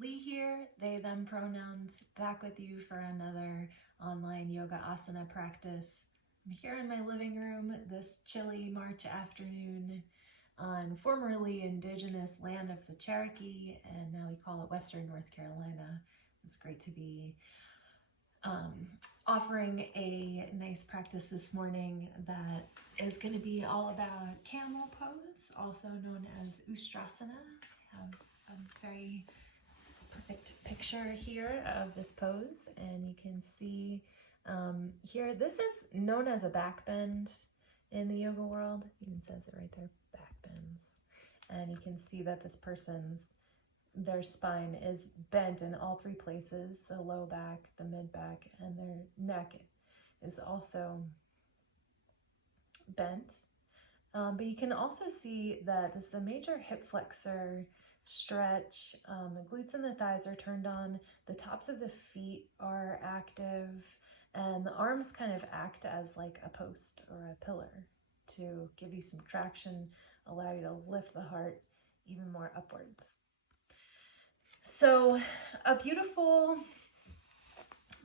Lee here, they, them pronouns, back with you for another online yoga asana practice. I'm here in my living room this chilly March afternoon on formerly indigenous land of the Cherokee, and now we call it Western North Carolina. It's great to be offering a nice practice this morning that is going to be all about camel pose, also known as Ustrasana. I have a very perfect picture here of this pose, and you can see here, this is known as a back bend in the yoga world. It even says it right there, back bends. And you can see that this person's, their spine is bent in all three places, the low back, the mid back, and their neck is also bent. But you can also see that this is a major hip flexor stretch. The glutes and the thighs are turned on, the tops of the feet are active, and the arms kind of act as like a post or a pillar to give you some traction, allow you to lift the heart even more upwards. So a beautiful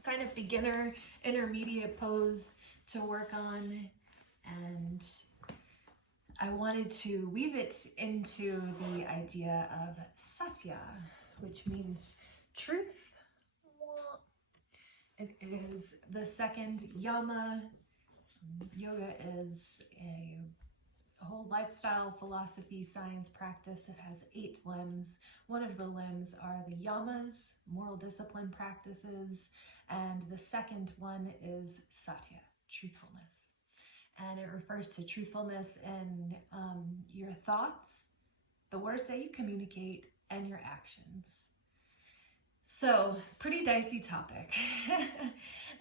kind of beginner intermediate pose to work on, and I wanted to weave it into the idea of satya, which means truth. It is the second yama. Yoga is a whole lifestyle, philosophy, science practice. It has 8 limbs. One of the limbs are the yamas, moral discipline practices, and the second one is satya, truthfulness. And it refers to truthfulness in your thoughts, the words that you communicate, and your actions. So, pretty dicey topic,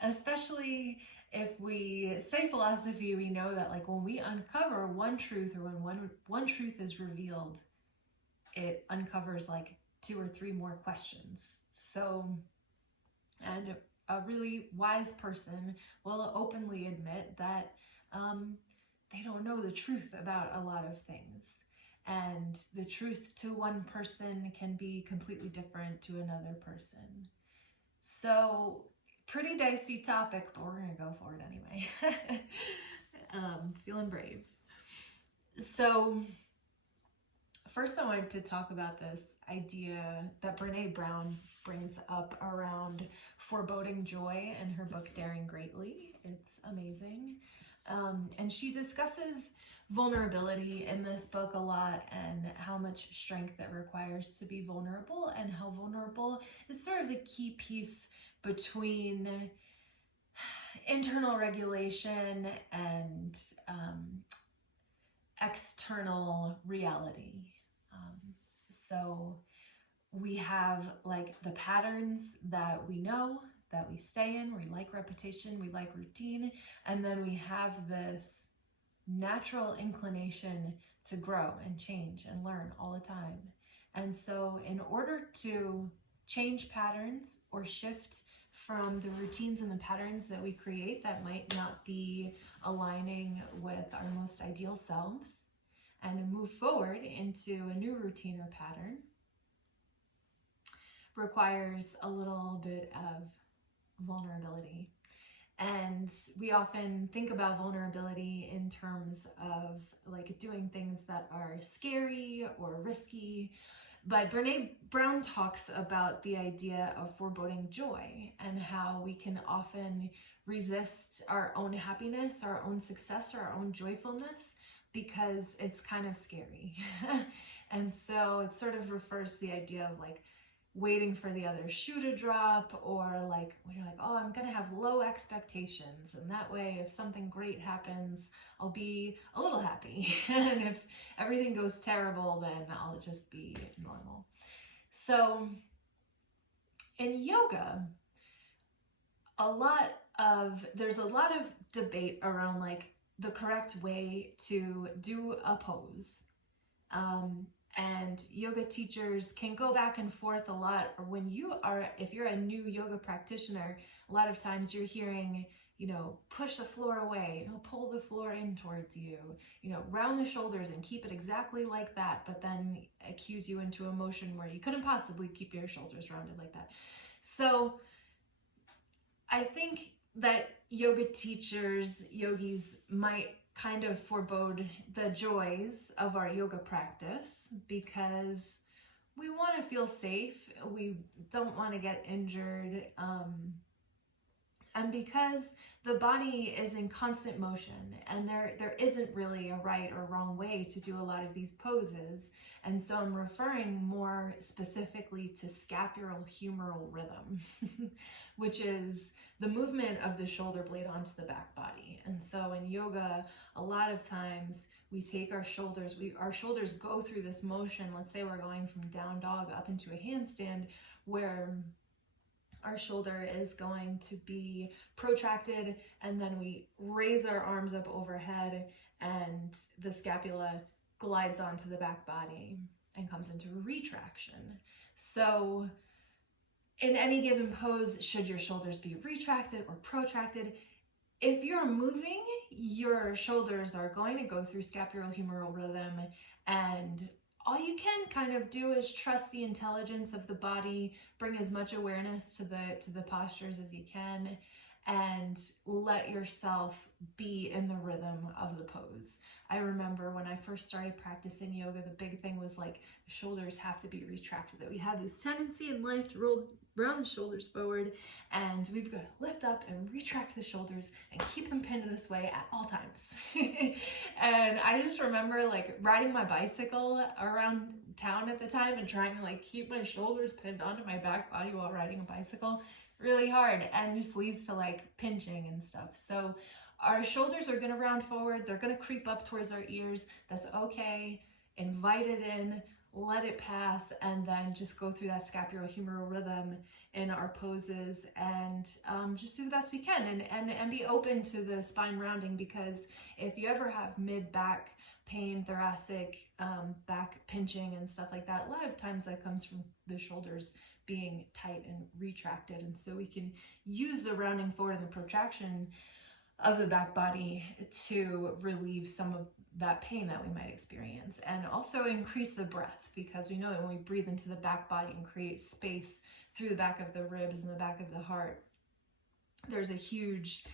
especially if we study philosophy. We know that like when we uncover one truth, or when one truth is revealed, it uncovers like 2 or 3 more questions. So, and a really wise person will openly admit that they don't know the truth about a lot of things. And the truth to one person can be completely different to another person. So, pretty dicey topic, but we're gonna go for it anyway. Feeling brave. So, first I wanted to talk about this idea that Brene Brown brings up around foreboding joy in her book, Daring Greatly. It's amazing. And she discusses vulnerability in this book a lot, and how much strength it requires to be vulnerable, and how vulnerable is sort of the key piece between internal regulation and external reality. So we have like the patterns that we know, that we stay in. We like repetition, we like routine, and then we have this natural inclination to grow and change and learn all the time. And so in order to change patterns or shift from the routines and the patterns that we create that might not be aligning with our most ideal selves, and move forward into a new routine or pattern, requires a little bit of vulnerability. And we often think about vulnerability in terms of like doing things that are scary or risky. But Brene Brown talks about the idea of foreboding joy, and how we can often resist our own happiness, our own success, or our own joyfulness because it's kind of scary. And so it sort of refers to the idea of like waiting for the other shoe to drop, or like when you're like, oh, I'm gonna have low expectations, and that way if something great happens, I'll be a little happy. And if everything goes terrible, then I'll just be normal. So in yoga, there's a lot of debate around like the correct way to do a pose. And yoga teachers can go back and forth a lot. Or if you're a new yoga practitioner, a lot of times you're hearing push the floor away, pull the floor in towards you, round the shoulders and keep it exactly like that, but then cues you into a motion where you couldn't possibly keep your shoulders rounded like that. So I think that yoga teachers, yogis, might kind of forebode the joys of our yoga practice because we want to feel safe. We don't want to get injured. And because the body is in constant motion and there isn't really a right or wrong way to do a lot of these poses. And so I'm referring more specifically to scapular humeral rhythm, which is the movement of the shoulder blade onto the back body. And so in yoga, a lot of times we take our shoulders go through this motion. Let's say we're going from down dog up into a handstand where our shoulder is going to be protracted, and then we raise our arms up overhead and the scapula glides onto the back body and comes into retraction. So in any given pose, should your shoulders be retracted or protracted, if you're moving, your shoulders are going to go through scapulohumeral rhythm, and all you can kind of do is trust the intelligence of the body, bring as much awareness to the postures as you can, and let yourself be in the rhythm of the pose. I remember when I first started practicing yoga, the big thing was like the shoulders have to be retracted, that we have this tendency in life to round the shoulders forward, and we've got to lift up and retract the shoulders and keep them pinned this way at all times. And I just remember like riding my bicycle around town at the time and trying to like keep my shoulders pinned onto my back body while riding a bicycle. Really hard, and just leads to like pinching and stuff. So our shoulders are going to round forward, they're going to creep up towards our ears. That's okay. Invite it in, let it pass, and then just go through that scapulohumeral rhythm in our poses, and just do the best we can, and be open to the spine rounding, because if you ever have mid-back pain, thoracic back pinching and stuff like that, a lot of times that comes from the shoulders being tight and retracted. And so we can use the rounding forward and the protraction of the back body to relieve some of that pain that we might experience, and also increase the breath, because we know that when we breathe into the back body and create space through the back of the ribs and the back of the heart, there's a huge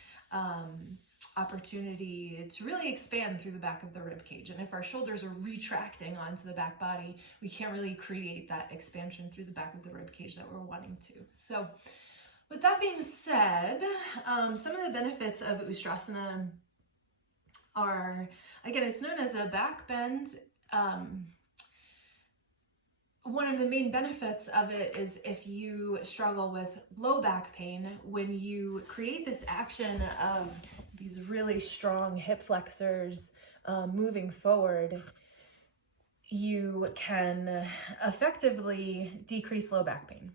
opportunity to really expand through the back of the rib cage. And if our shoulders are retracting onto the back body, we can't really create that expansion through the back of the rib cage that we're wanting to. So with that being said, some of the benefits of Ustrasana are, again, it's known as a back bend. One of the main benefits of it is if you struggle with low back pain, when you create this action of these really strong hip flexors moving forward, you can effectively decrease low back pain.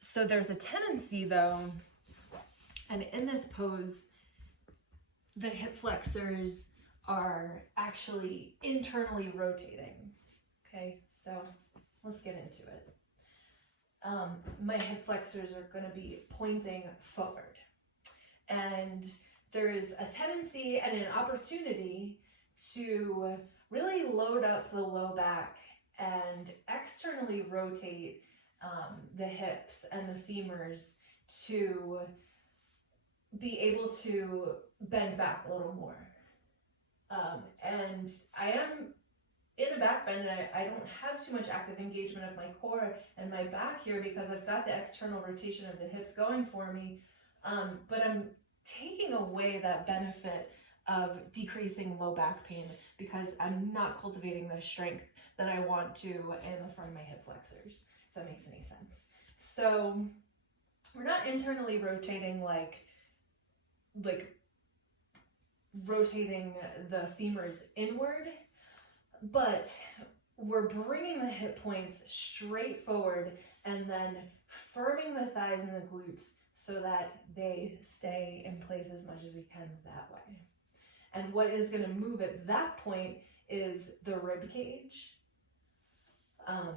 So there's a tendency though, and in this pose, the hip flexors are actually internally rotating. Okay, so let's get into it. My hip flexors are going to be pointing forward, and there's a tendency and an opportunity to really load up the low back and externally rotate the hips and the femurs to be able to bend back a little more. And I am in a back bend, and I don't have too much active engagement of my core and my back here because I've got the external rotation of the hips going for me, but I'm taking away that benefit of decreasing low back pain because I'm not cultivating the strength that I want to in the front of my hip flexors, if that makes any sense. So we're not internally rotating like rotating the femurs inward, but we're bringing the hip points straight forward and then firming the thighs and the glutes so that they stay in place as much as we can that way. And what is going to move at that point is the rib cage.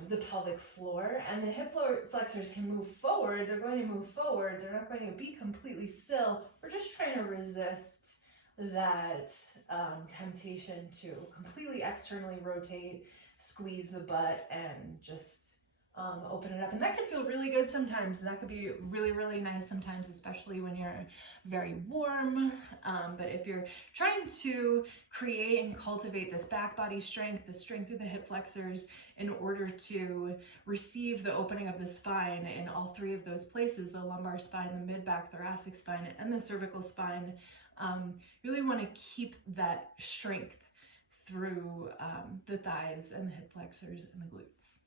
the pelvic floor, and the hip flexors can move forward. They're going to move forward. They're not going to be completely still. We're just trying to resist that temptation to completely externally rotate, squeeze the butt, and just open it up. And that can feel really good sometimes. That could be really, really nice sometimes, especially when you're very warm. But if you're trying to create and cultivate this back body strength, the strength through the hip flexors in order to receive the opening of the spine in all three of those places, the lumbar spine, the mid-back thoracic spine, and the cervical spine, you really want to keep that strength through the thighs and the hip flexors and the glutes.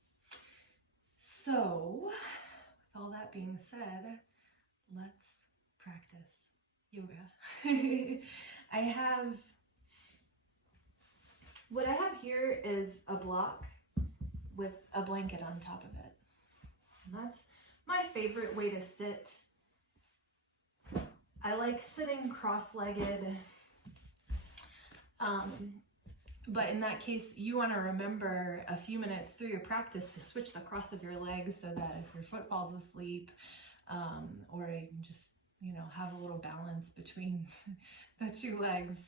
So, with all that being said, let's practice yoga. What I have here is a block with a blanket on top of it. And that's my favorite way to sit. I like sitting cross-legged. But in that case, you want to remember a few minutes through your practice to switch the cross of your legs so that if your foot falls asleep, or you can just, have a little balance between the two legs.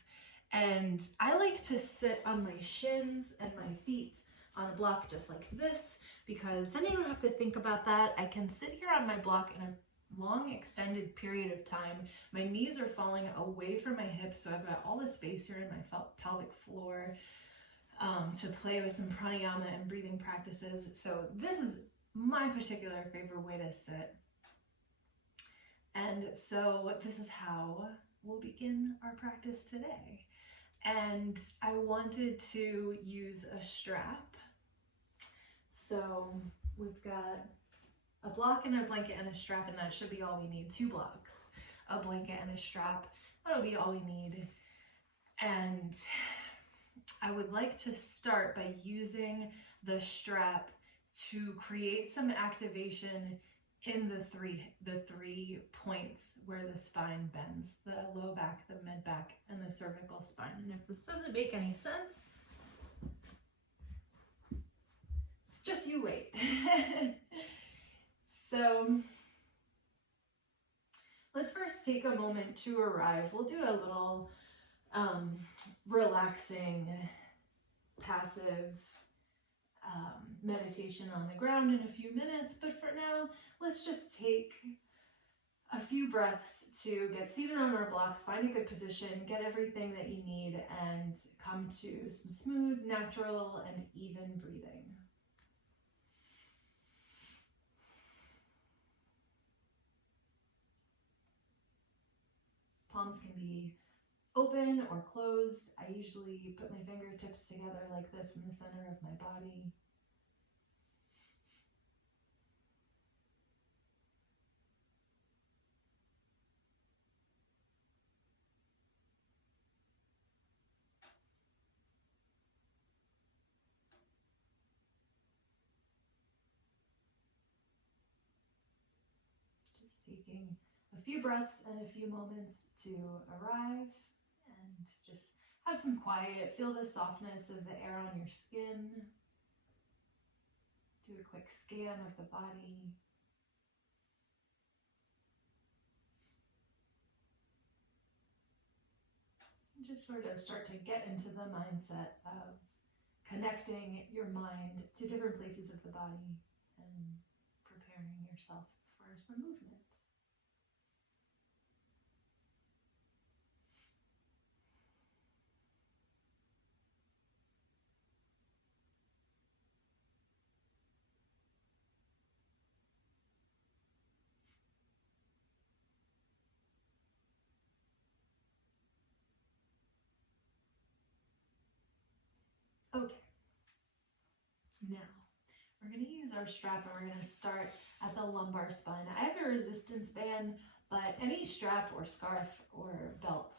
And I like to sit on my shins and my feet on a block just like this, because then you don't have to think about that. I can sit here on my block in a long extended period of time. My knees are falling away from my hips, so I've got all the space here in my pelvic floor to play with some pranayama and breathing practices. So this is my particular favorite way to sit. And so this is how we'll begin our practice today. And I wanted to use a strap. So we've got a block and a blanket and a strap, and that should be all we need. 2 blocks, a blanket and a strap. That'll be all we need. And I would like to start by using the strap to create some activation in the three points where the spine bends: the low back, the mid back, and the cervical spine. And if this doesn't make any sense, just you wait. So let's first take a moment to arrive. We'll do a little relaxing, passive meditation on the ground in a few minutes. But for now, let's just take a few breaths to get seated on our blocks, find a good position, get everything that you need, and come to some smooth, natural, and even breathing. Palms can be open or closed. I usually put my fingertips together like this in the center of my body. Just taking a few breaths and a few moments to arrive and just have some quiet. Feel the softness of the air on your skin. Do a quick scan of the body. And just sort of start to get into the mindset of connecting your mind to different places of the body and preparing yourself for some movement. Okay, now we're going to use our strap and we're going to start at the lumbar spine. I have a resistance band, but any strap or scarf or belt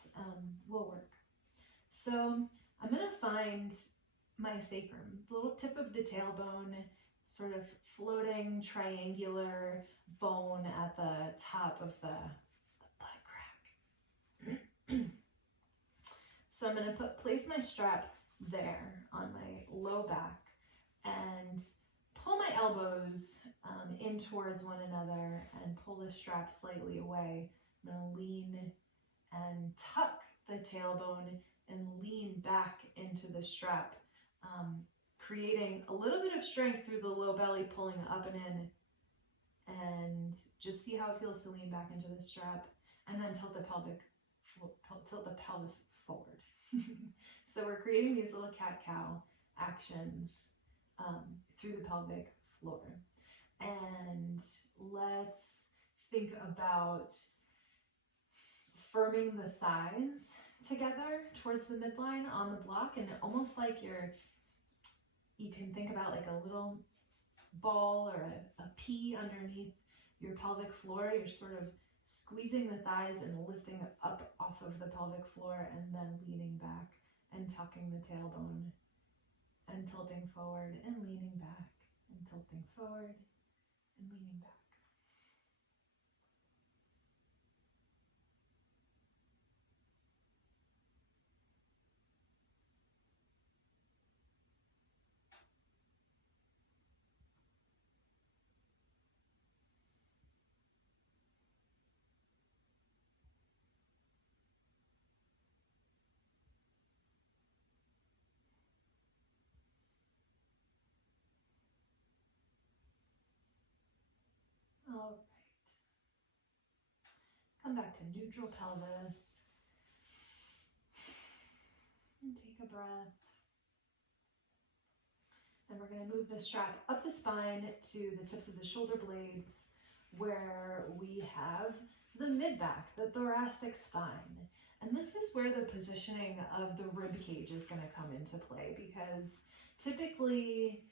will work. So I'm going to find my sacrum, the little tip of the tailbone, sort of floating triangular bone at the top of the butt crack. So I'm going to place my strap there on my low back and pull my elbows in towards one another and pull the strap slightly away. I'm going to lean and tuck the tailbone and lean back into the strap, creating a little bit of strength through the low belly, pulling up and in, and just see how it feels to lean back into the strap, and then tilt the pelvis forward. So we're creating these little cat-cow actions through the pelvic floor. And let's think about firming the thighs together towards the midline on the block, and almost like you can think about like a little ball or a pea underneath your pelvic floor. You're sort of squeezing the thighs and lifting up off of the pelvic floor, and then leaning back and tucking the tailbone and tilting forward and leaning back and tilting forward and leaning back. All right. Come back to neutral pelvis. And take a breath. And we're going to move the strap up the spine to the tips of the shoulder blades, where we have the mid-back, the thoracic spine. And this is where the positioning of the rib cage is going to come into play, because typically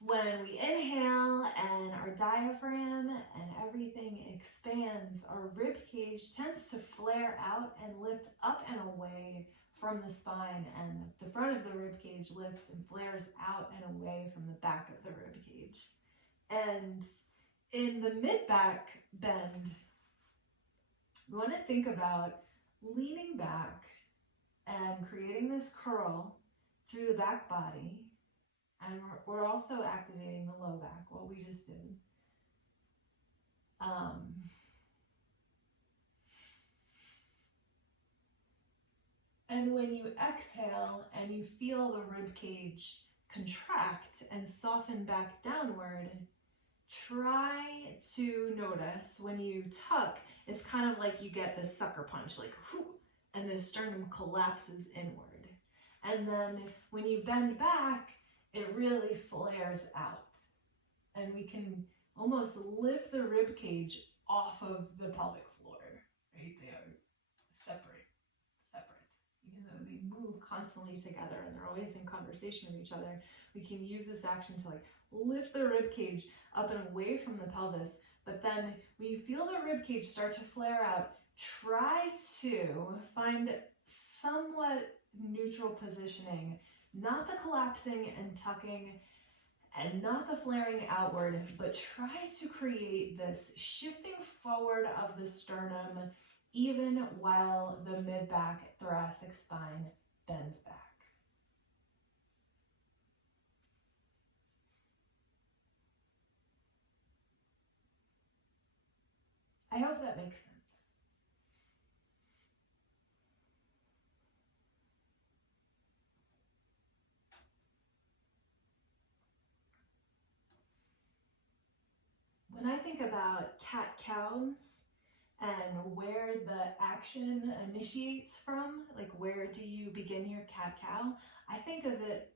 when we inhale and our diaphragm and everything expands, our rib cage tends to flare out and lift up and away from the spine, and the front of the rib cage lifts and flares out and away from the back of the rib cage. And in the mid-back bend, we want to think about leaning back and creating this curl through the back body. And we're also activating the low back, what we just did. And when you exhale and you feel the rib cage contract and soften back downward, try to notice when you tuck, it's kind of like you get this sucker punch, like whoo, and the sternum collapses inward. And then when you bend back, it really flares out. And we can almost lift the rib cage off of the pelvic floor, right? They are separate. Even though they move constantly together and they're always in conversation with each other, we can use this action to like lift the rib cage up and away from the pelvis. But then when you feel the rib cage start to flare out, try to find somewhat neutral positioning, not the collapsing and tucking and not the flaring outward, but try to create this shifting forward of the sternum even while the mid-back thoracic spine bends back. I hope that makes sense. When I think about cat-cows and where the action initiates from, like where do you begin your cat-cow, I think of it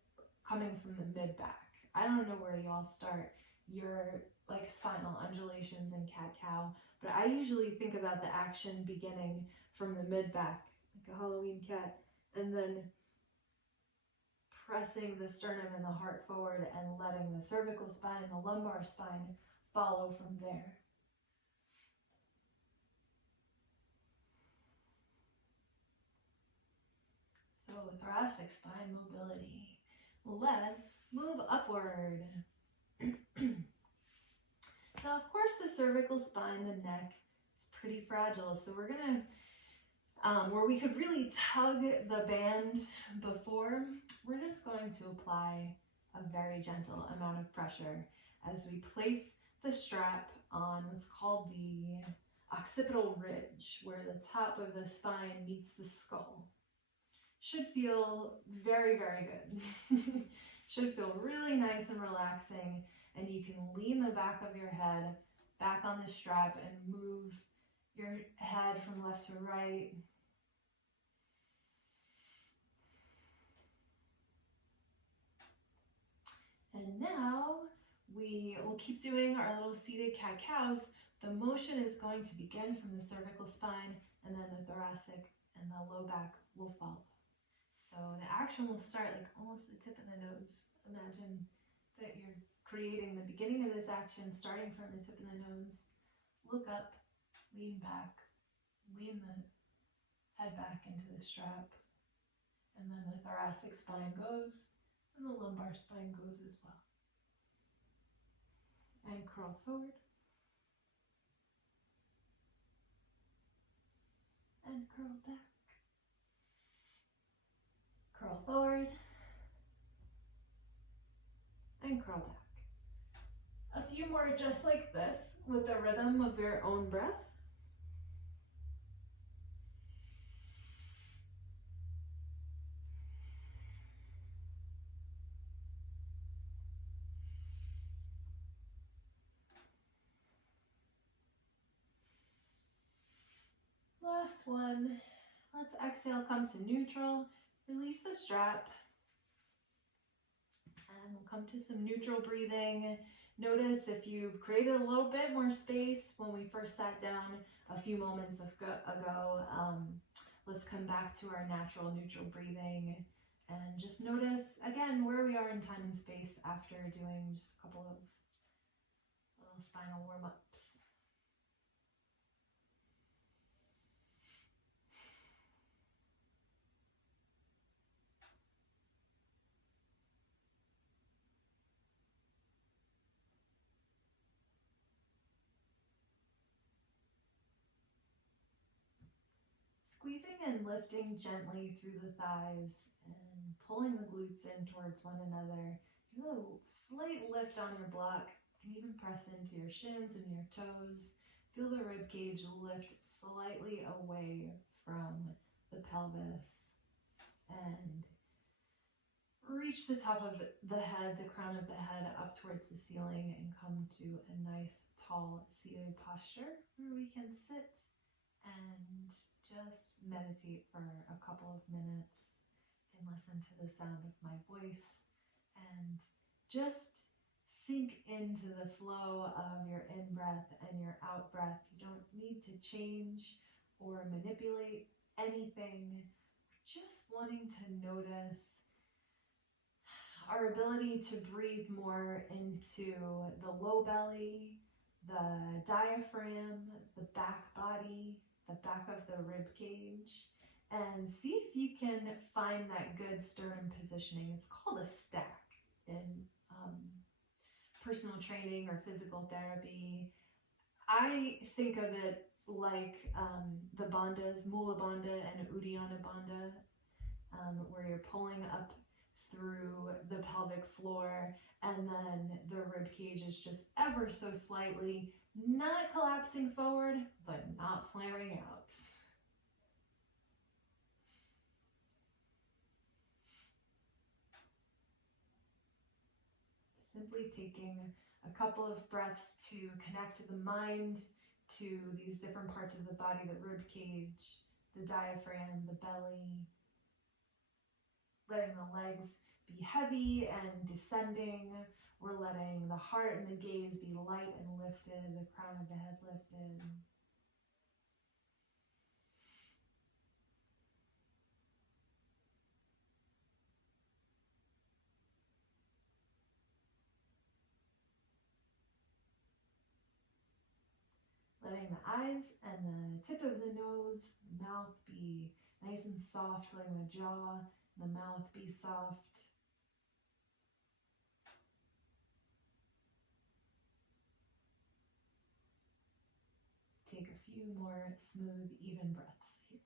coming from the mid-back. I don't know where you all start your like spinal undulations in cat-cow, but I usually think about the action beginning from the mid-back, like a Halloween cat, and then pressing the sternum and the heart forward and letting the cervical spine and the lumbar spine follow from there. So thoracic spine mobility. Let's move upward. Now, of course, the cervical spine, the neck, is pretty fragile. So we're gonna, where we could really tug the band before, we're just going to apply a very gentle amount of pressure. as we place the strap on what's called the occipital ridge, where the top of the spine meets the skull. Should feel very, very good. Should feel really nice and relaxing, and you can lean the back of your head back on the strap and move your head from left to right. And now we will keep doing our little seated cat-cows. The motion is going to begin from the cervical spine, and then the thoracic and the low back will follow. So the action will start like almost the tip of the nose. Imagine that you're creating the beginning of this action starting from the tip of the nose. Look up, lean back, lean the head back into the strap, and then the thoracic spine goes, and the lumbar spine goes as well. And curl forward. And curl back. Curl forward. And curl back. A few more just like this with the rhythm of your own breath. Last one. Let's exhale, come to neutral, release the strap, and we'll come to some neutral breathing. Notice if you've created a little bit more space when we first sat down a few moments ago. Let's come back to our natural neutral breathing and just notice again where we are in time and space after doing just a couple of little spinal warm-ups. Squeezing and lifting gently through the thighs and pulling the glutes in towards one another. Do a slight lift on your block. You can even press into your shins and your toes. Feel the rib cage lift slightly away from the pelvis. And reach the top of the head, the crown of the head up towards the ceiling, and come to a nice tall seated posture where we can sit and just meditate for a couple of minutes and listen to the sound of my voice and just sink into the flow of your in-breath and your out-breath. You don't need to change or manipulate anything. We're just wanting to notice our ability to breathe more into the low belly, the diaphragm, the back body, the back of the rib cage, and see if you can find that good sternum positioning. It's called a stack in personal training or physical therapy. I think of it like the bandhas, Mula Bandha and Uddiyana Bandha, where you're pulling up through the pelvic floor, and then the rib cage is just ever so slightly not collapsing forward, but not flaring out. Simply taking a couple of breaths to connect the mind to these different parts of the body, the rib cage, the diaphragm, the belly, letting the legs be heavy and descending. We're letting the heart and the gaze be light and lifted, the crown of the head lifted. Letting the eyes and the tip of the nose, the mouth be nice and soft, letting the jaw and the mouth be soft. Take a few more smooth, even breaths here.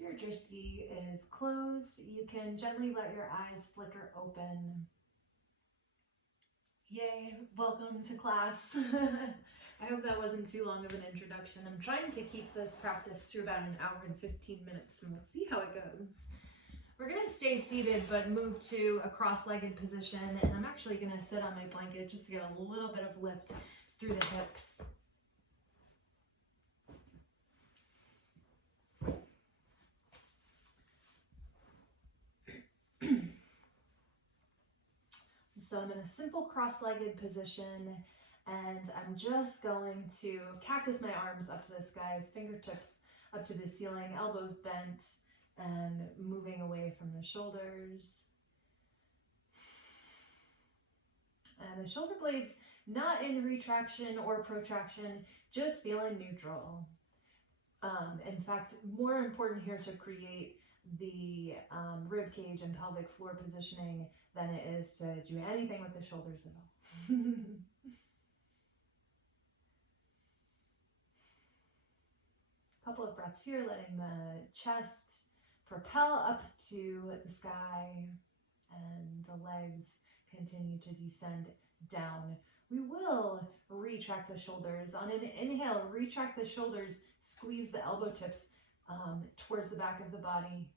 If your drishti is closed, you can gently let your eyes flicker open. Yay, welcome to class. I hope that wasn't too long of an introduction. I'm trying to keep this practice to about an hour and 15 minutes, and we'll see how it goes. We're gonna stay seated, but move to a cross-legged position, and I'm actually gonna sit on my blanket just to get a little bit of lift through the hips. So I'm in a simple cross-legged position, and I'm just going to cactus my arms up to the skies, fingertips up to the ceiling, elbows bent, and moving away from the shoulders. And the shoulder blades not in retraction or protraction, just feeling neutral. In fact, more important here to create the rib cage and pelvic floor positioning than it is to do anything with the shoulders at all. Couple of breaths here, letting the chest propel up to the sky and the legs continue to descend down. We will retract the shoulders. On an inhale, retract the shoulders, squeeze the elbow tips towards the back of the body.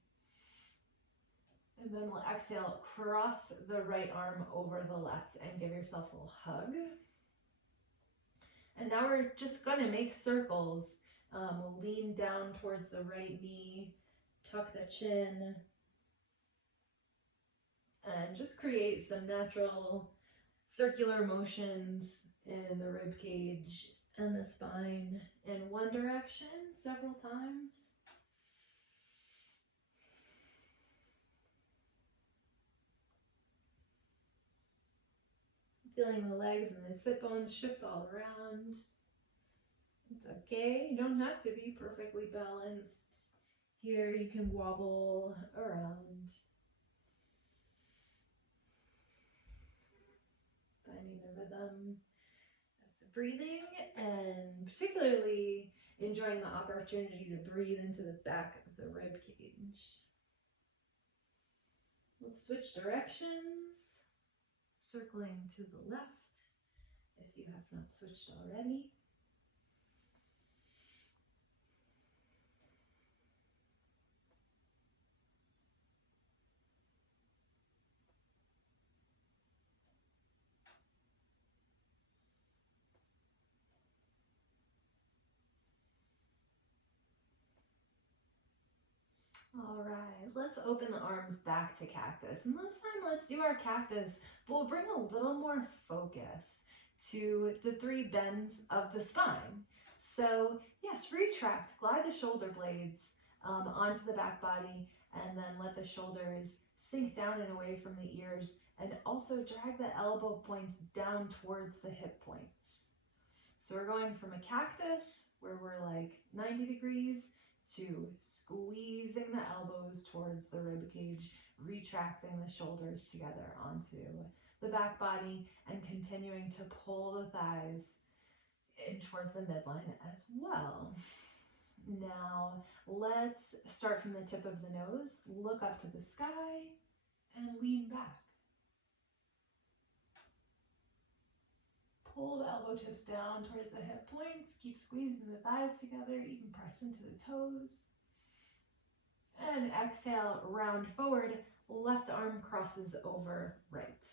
And then we'll exhale, cross the right arm over the left and give yourself a little hug. And now we're just gonna make circles. We'll lean down towards the right knee, tuck the chin, and just create some natural circular motions in the rib cage and the spine in one direction several times. Feeling the legs and the sit bones shift all around. It's okay, you don't have to be perfectly balanced. Here you can wobble around. Finding the rhythm of the breathing, and particularly enjoying the opportunity to breathe into the back of the rib cage. Let's switch directions, circling to the left if you have not switched already. All right, let's open the arms back to cactus. And this time, let's do our cactus, but we'll bring a little more focus to the three bends of the spine. So yes, retract, glide the shoulder blades onto the back body, and then let the shoulders sink down and away from the ears, and also drag the elbow points down towards the hip points. So we're going from a cactus, where we're like 90 degrees, to squeezing the elbows towards the rib cage, retracting the shoulders together onto the back body, and continuing to pull the thighs in towards the midline as well. Now let's start from the tip of the nose, look up to the sky, and lean back. Pull the elbow tips down towards the hip points. Keep squeezing the thighs together. You can press into the toes. And exhale, round forward. Left arm crosses over right.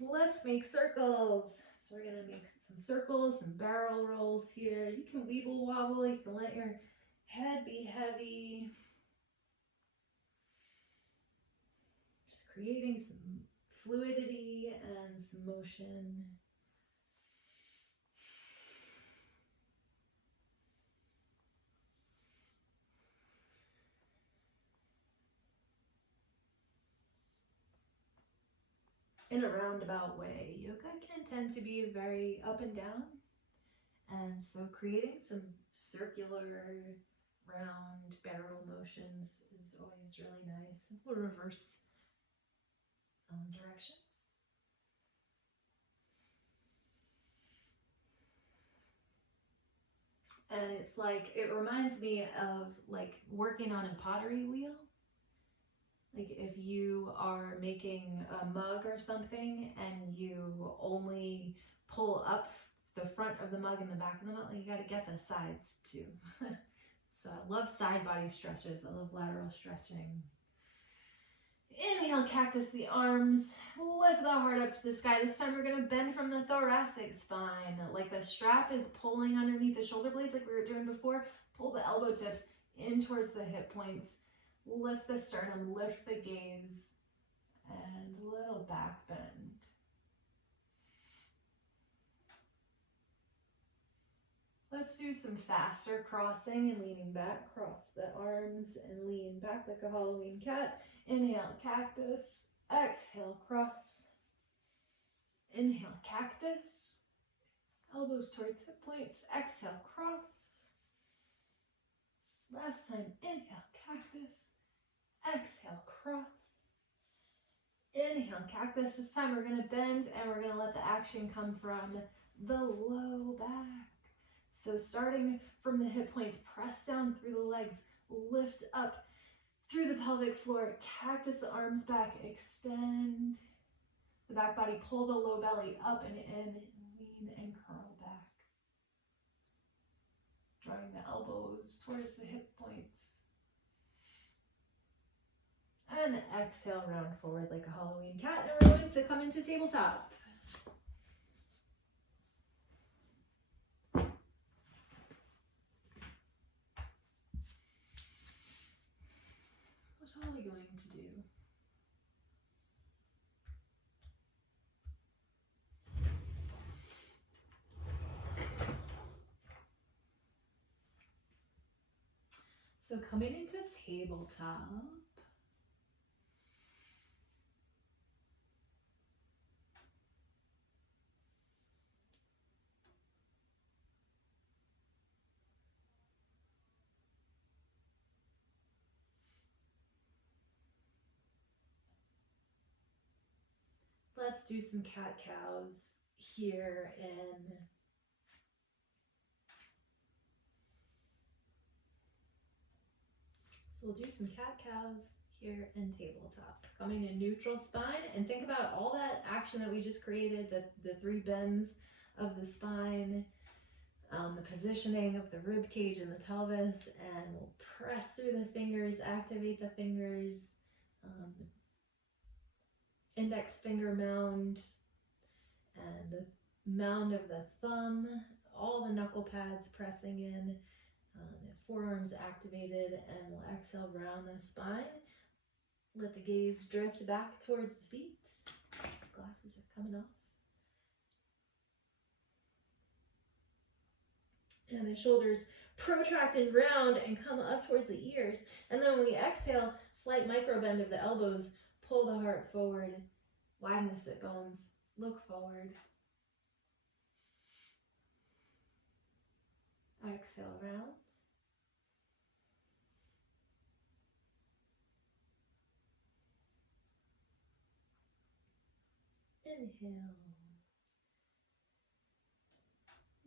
Let's make circles. So we're going to make some circles, some barrel rolls here. You can weeble wobble. You can let your head be heavy. Just creating some fluidity and some motion. In a roundabout way, yoga can tend to be very up and down. And so creating some circular, round barrel motions is always really nice. We'll reverse directions. And it's like, it reminds me of like working on a pottery wheel. Like if you are making a mug or something and you only pull up the front of the mug and the back of the mug, like you got to get the sides too. So I love side body stretches. I love lateral stretching. Inhale, cactus the arms, lift the heart up to the sky. This time we're gonna bend from the thoracic spine. Like the strap is pulling underneath the shoulder blades like we were doing before. Pull the elbow tips in towards the hip points. Lift the sternum, lift the gaze, and little back bend. Let's do some faster crossing and leaning back. Cross the arms and lean back like a Halloween cat. Inhale, cactus. Exhale, cross. Inhale, cactus. Elbows towards hip points. Exhale, cross. Last time, inhale, cactus. Exhale, cross. Inhale, cactus. This time we're going to bend and we're going to let the action come from the low back. So starting from the hip points, press down through the legs, lift up through the pelvic floor, cactus the arms back, extend the back body, pull the low belly up and in, lean and curl back. Drawing the elbows towards the hip points. And exhale, round forward like a Halloween cat, and we're going to come into tabletop. What are we going to do? So coming into tabletop. Let's do some cat-cows here in So we'll do some cat-cows here in tabletop. Coming in neutral spine, and think about all that action that we just created, the 3 bends of the spine, the positioning of the rib cage and the pelvis, and we'll press through the fingers, activate the fingers, index finger mound, and the mound of the thumb, all the knuckle pads pressing in. Forearms activated, and we'll exhale, round the spine. Let the gaze drift back towards the feet. Glasses are coming off. And the shoulders protract and round and come up towards the ears. And then when we exhale, slight micro bend of the elbows, pull the heart forward, widen the sit bones, look forward. Exhale, round. Inhale.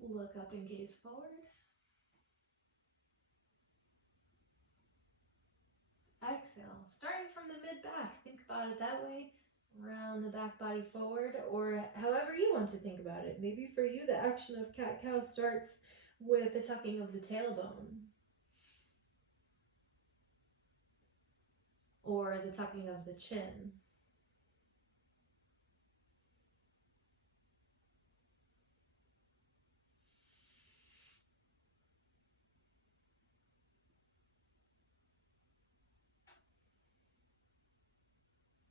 Look up and gaze forward. Exhale. Starting from the mid-back. Think about it that way. Round the back body forward, or however you want to think about it. Maybe for you, the action of cat-cow starts with the tucking of the tailbone, or the tucking of the chin.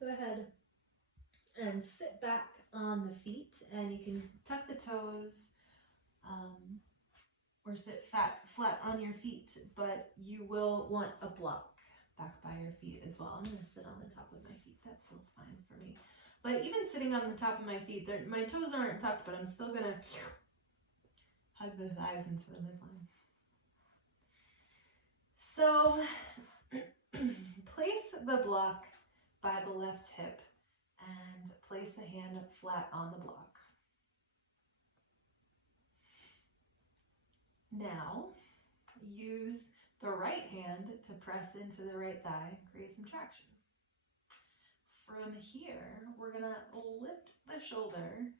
Go ahead and sit back on the feet, and you can tuck the toes or sit flat on your feet, but you will want a block back by your feet as well. I'm going to sit on the top of my feet. That feels fine for me. But even sitting on the top of my feet, my toes aren't tucked, but I'm still going to hug the thighs into the midline. So place the block by the left hip and place the hand flat on the block. Now, use the right hand to press into the right thigh, create some traction. From here, we're gonna lift the shoulder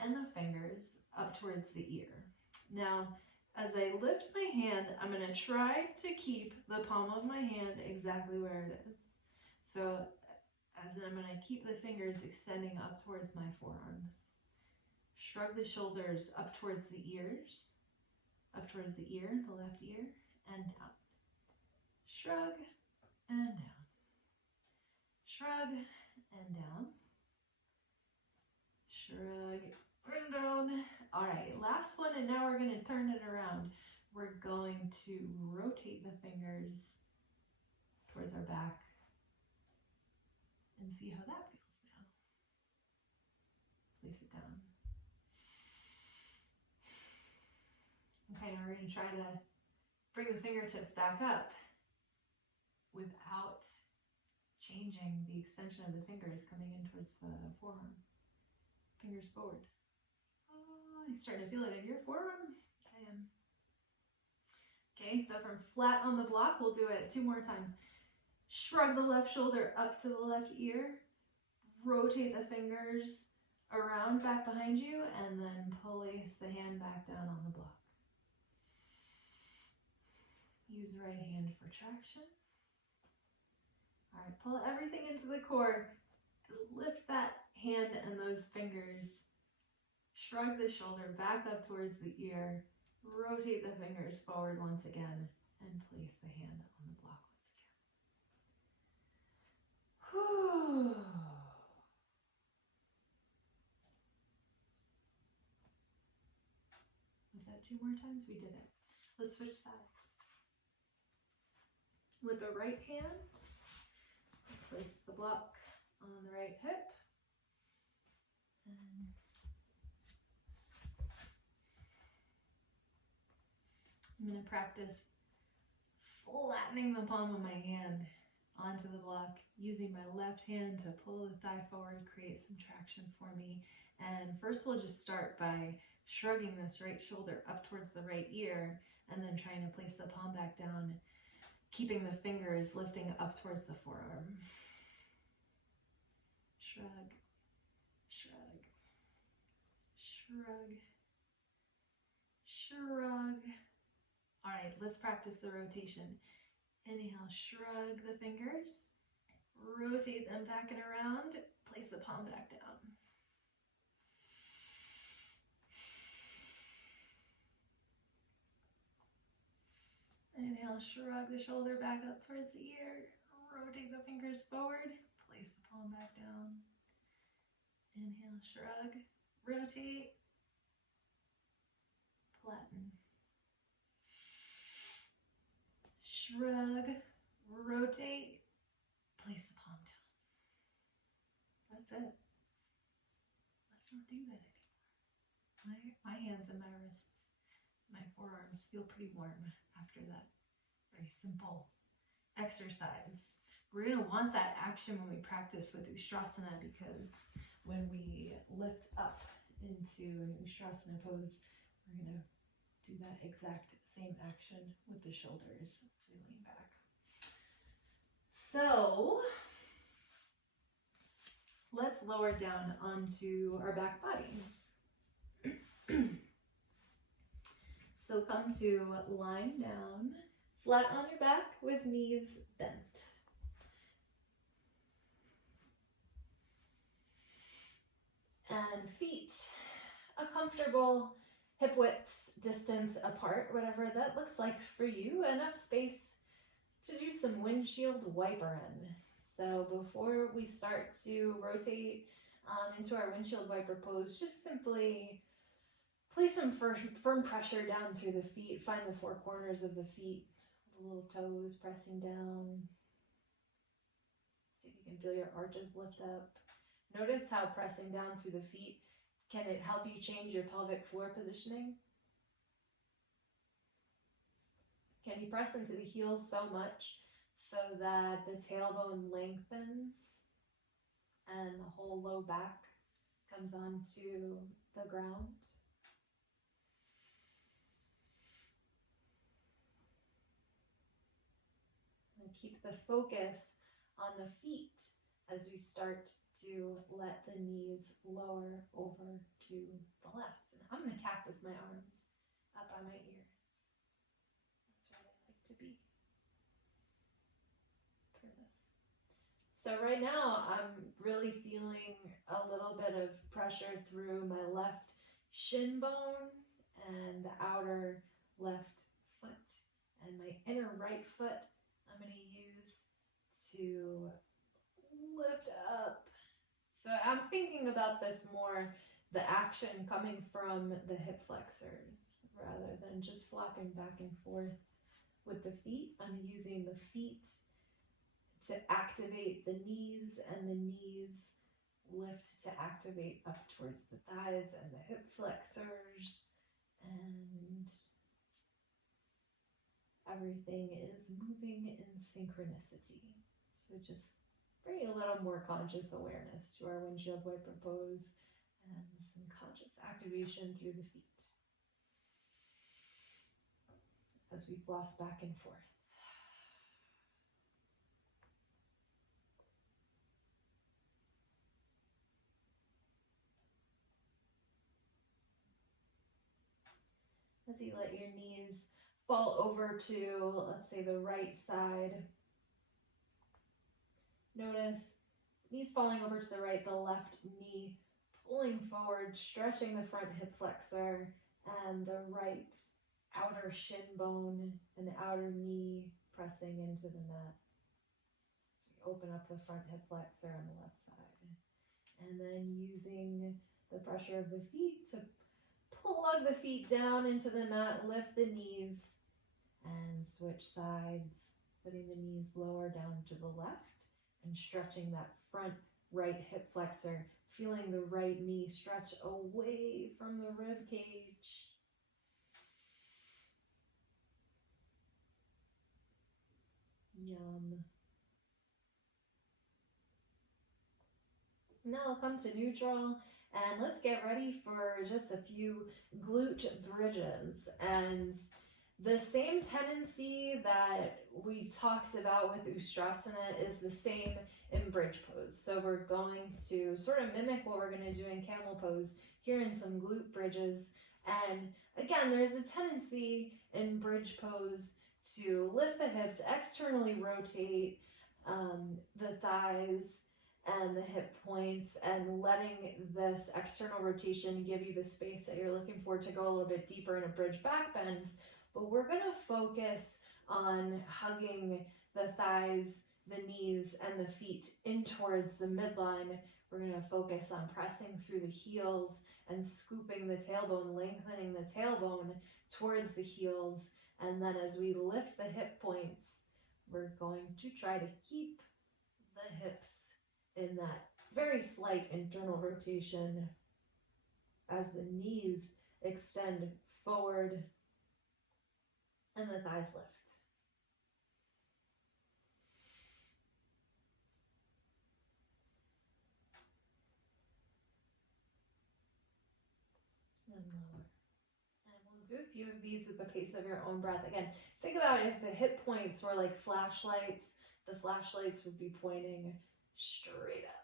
and the fingers up towards the ear. Now, as I lift my hand, I'm gonna try to keep the palm of my hand exactly where it is. So, as I'm gonna keep the fingers extending up towards my forearms. Shrug the shoulders up towards the ears, up towards the ear, the left ear, and down. Shrug and down. Shrug and down. Shrug and down. All right, last one, and now we're going to turn it around. We're going to rotate the fingers towards our back and see how that feels now. Place it down. Okay, now we're going to try to bring the fingertips back up without changing the extension of the fingers coming in towards the forearm. Fingers forward. Oh, you're starting to feel it in your forearm? I am. Okay, so from flat on the block, we'll do it 2 more times. Shrug the left shoulder up to the left ear. Rotate the fingers around back behind you, and then place the hand back down on the block. Use the right hand for traction. All right, pull everything into the core to lift that hand and those fingers. Shrug the shoulder back up towards the ear. Rotate the fingers forward once again and place the hand on the block once again. Whew. Was that 2 more times? We did it. Let's switch sides. With the right hand, place the block on the right hip. And I'm going to practice flattening the palm of my hand onto the block, using my left hand to pull the thigh forward, create some traction for me. And first we'll just start by shrugging this right shoulder up towards the right ear, and then trying to place the palm back down, keeping the fingers lifting up towards the forearm. Shrug, shrug, shrug, shrug. All right, let's practice the rotation. Inhale, shrug the fingers, rotate them back and around, place the palm back down. Inhale, shrug the shoulder back up towards the ear, rotate the fingers forward, place the palm back down. Inhale, shrug, rotate, flatten. Shrug, rotate, place the palm down. That's it. Let's not do that anymore. My hands and my wrists, my forearms feel pretty warm after that very simple exercise. We're going to want that action when we practice with Ustrasana, because when we lift up into an Ustrasana pose, we're going to do that exact same action with the shoulders. Let's lean back. So let's lower down onto our back bodies. So come to lying down, flat on your back with knees bent. And feet a comfortable hip width distance apart, whatever that looks like for you. Enough space to do some windshield wiper in. So before we start to rotate into our windshield wiper pose, just simply place some firm pressure down through the feet. Find the 4 corners of the feet, the little toes pressing down. See if you can feel your arches lift up. Notice how pressing down through the feet, can it help you change your pelvic floor positioning? Can you press into the heels so much so that the tailbone lengthens and the whole low back comes onto the ground? keep the focus on the feet as we start to let the knees lower over to the left. And I'm going to cactus my arms up by my ears. That's where I like to be for this. So right now I'm really feeling a little bit of pressure through my left shin bone and the outer left foot. And my inner right foot I'm going to use to lift up. So I'm thinking about this more, the action coming from the hip flexors rather than just flopping back and forth with the feet. I'm using the feet to activate the knees, and the knees lift to activate up towards the thighs and the hip flexors, and everything is moving in synchronicity. So just bring a little more conscious awareness to our windshield wiper pose and some conscious activation through the feet as we floss back and forth. As you let your knees fall over to, let's say, the right side. Notice knees falling over to the right, the left knee pulling forward, stretching the front hip flexor, and the right outer shin bone and outer knee pressing into the mat. So you open up the front hip flexor on the left side. And then using the pressure of the feet to plug the feet down into the mat, lift the knees, and switch sides, putting the knees lower down to the left and stretching that front right hip flexor, feeling the right knee stretch away from the rib cage. Yum. Now I'll come to neutral, and let's get ready for just a few glute bridges. And the same tendency that we talked about with Ustrasana is the same in bridge pose. So we're going to sort of mimic what we're going to do in camel pose here in some glute bridges. And again, there's a tendency in bridge pose to lift the hips, externally rotate the thighs and the hip points, and letting this external rotation give you the space that you're looking for to go a little bit deeper in a bridge back bend. But we're going to focus on hugging the thighs, the knees, and the feet in towards the midline. We're going to focus on pressing through the heels and scooping the tailbone, lengthening the tailbone towards the heels. And then as we lift the hip points, we're going to try to keep the hips in that very slight internal rotation as the knees extend forward and the thighs lift. And lower. And we'll do a few of these with the pace of your own breath. Again, think about if the hip points were like flashlights, the flashlights would be pointing straight up.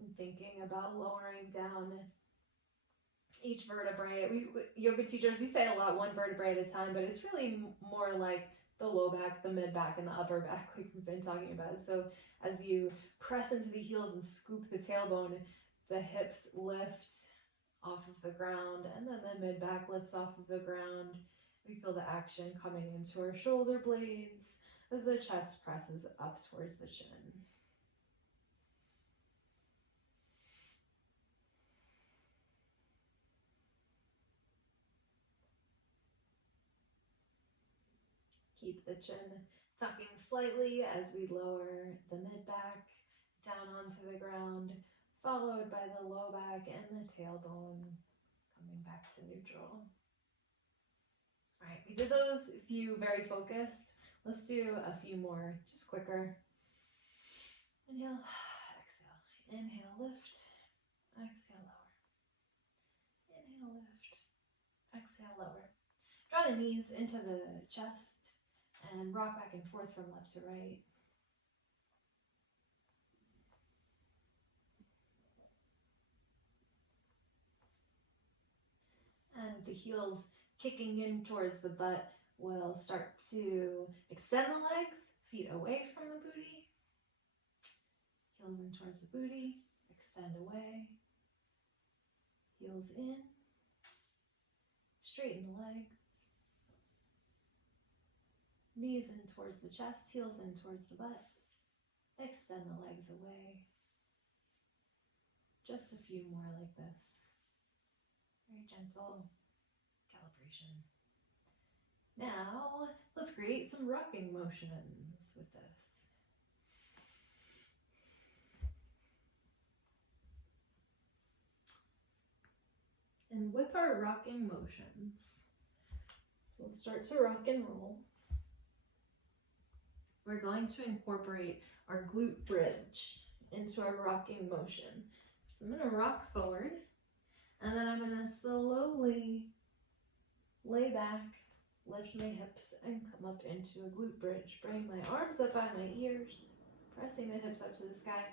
And thinking about lowering down each vertebrae. We yoga teachers, we say a lot one vertebrae at a time, but it's really more like the low back, the mid back, and the upper back, like we've been talking about. So as you press into the heels and scoop the tailbone, the hips lift off of the ground, and then the mid back lifts off of the ground. We feel the action coming into our shoulder blades as the chest presses up towards the chin. Keep the chin tucking slightly as we lower the mid back down onto the ground, followed by the low back and the tailbone coming back to neutral. All right, we did those few very focused. Let's do a few more, just quicker. Inhale, exhale. Inhale, lift. Exhale, lower. Inhale, lift. Exhale, lower. Draw the knees into the chest and rock back and forth from left to right. And the heels kicking in towards the butt, we'll start to extend the legs, feet away from the booty. Heels in towards the booty, extend away. Heels in. Straighten the legs. Knees in towards the chest, heels in towards the butt. Extend the legs away. Just a few more like this. Very gentle calibration. Now, let's create some rocking motions with this. And with our rocking motions, so we'll start to rock and roll. We're going to incorporate our glute bridge into our rocking motion. So I'm going to rock forward, and then I'm going to slowly lay back, lift my hips, and come up into a glute bridge. Bring my arms up by my ears, pressing the hips up to the sky.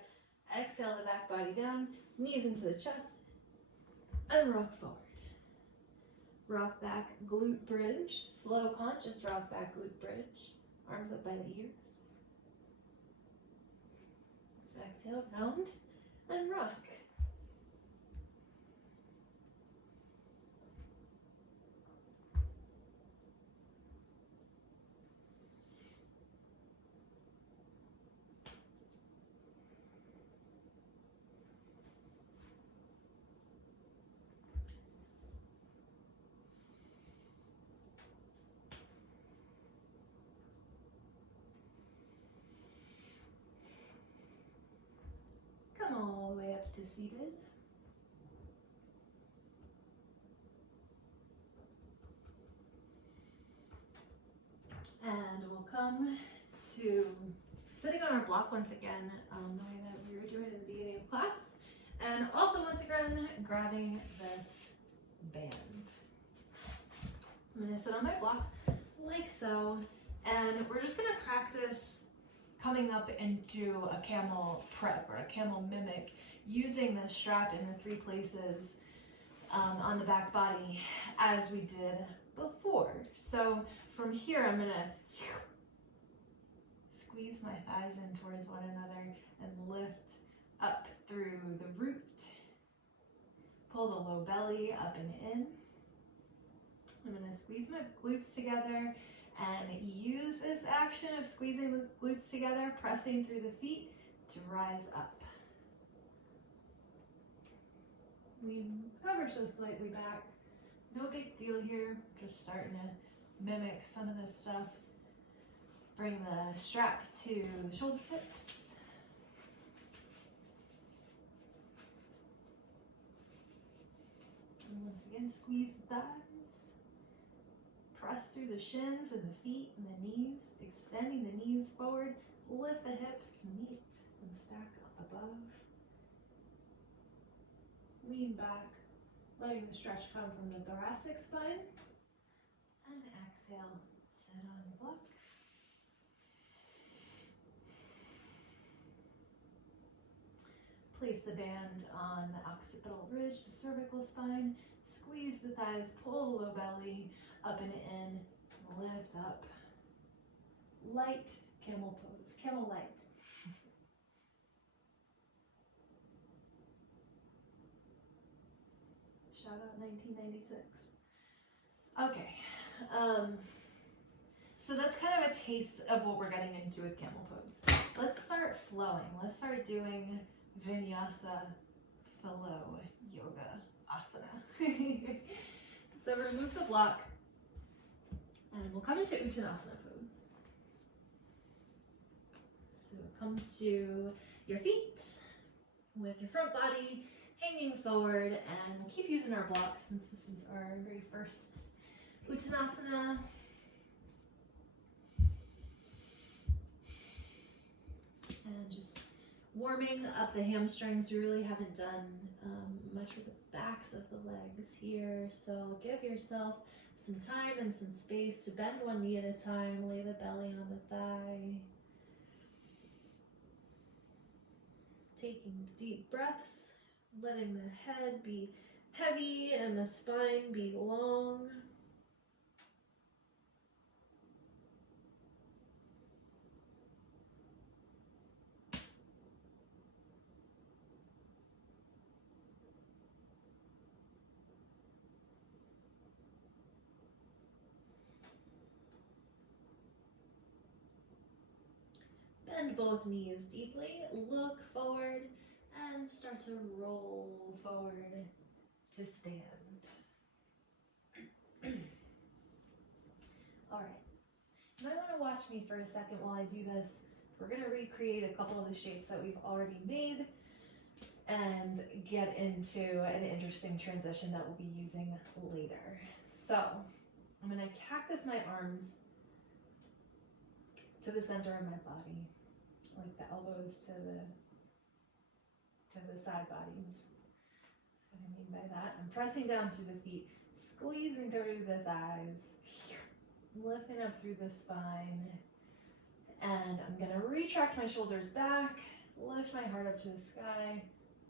Exhale the back body down, knees into the chest, and rock forward. Rock back, glute bridge. Slow, conscious rock back, glute bridge. Arms up by the ears. Exhale, round, and rock. Come all the way up to seated. And we'll come to sitting on our block once again, the way that we were doing in the beginning of class. And also once again, grabbing this band. So I'm gonna sit on my block like so, and we're just gonna practice coming up into a camel prep or a camel mimic using the strap in the 3 places on the back body as we did before. So from here, I'm gonna squeeze my thighs in towards one another and lift up through the root. Pull the low belly up and in. I'm gonna squeeze my glutes together and use this action of squeezing the glutes together, pressing through the feet to rise up. Lean ever so slightly back. No big deal here, just starting to mimic some of this stuff. Bring the strap to the shoulder tips. And once again, squeeze the thighs. Press through the shins and the feet and the knees, extending the knees forward. Lift the hips to meet and stack up above. Lean back, letting the stretch come from the thoracic spine. And exhale, sit on your block. Place the band on the occipital ridge, the cervical spine. Squeeze the thighs, pull the low belly up and in. Lift up. Light camel pose, camel light. Shout out 1996. Okay, so that's kind of a taste of what we're getting into with camel pose. Let's start flowing. Let's start doing vinyasa flow yoga asana. So remove the block and we'll come into Ustrasana Pose. So come to your feet with your front body hanging forward, and we'll keep using our block since this is our very first Uttanasana. And just warming up the hamstrings. We really haven't done much with the backs of the legs here, so give yourself some time and some space to bend one knee at a time, lay the belly on the thigh. Taking deep breaths, letting the head be heavy and the spine be long. Bend both knees deeply, look forward, and start to roll forward to stand. All right, you might want to watch me for a second while I do this. We're going to recreate a couple of the shapes that we've already made and get into an interesting transition that we'll be using later. So I'm going to cactus my arms to the center of my body, like the elbows to the side bodies. That's what I mean by that. I'm pressing down through the feet, squeezing through the thighs, lifting up through the spine, and I'm gonna retract my shoulders back, lift my heart up to the sky,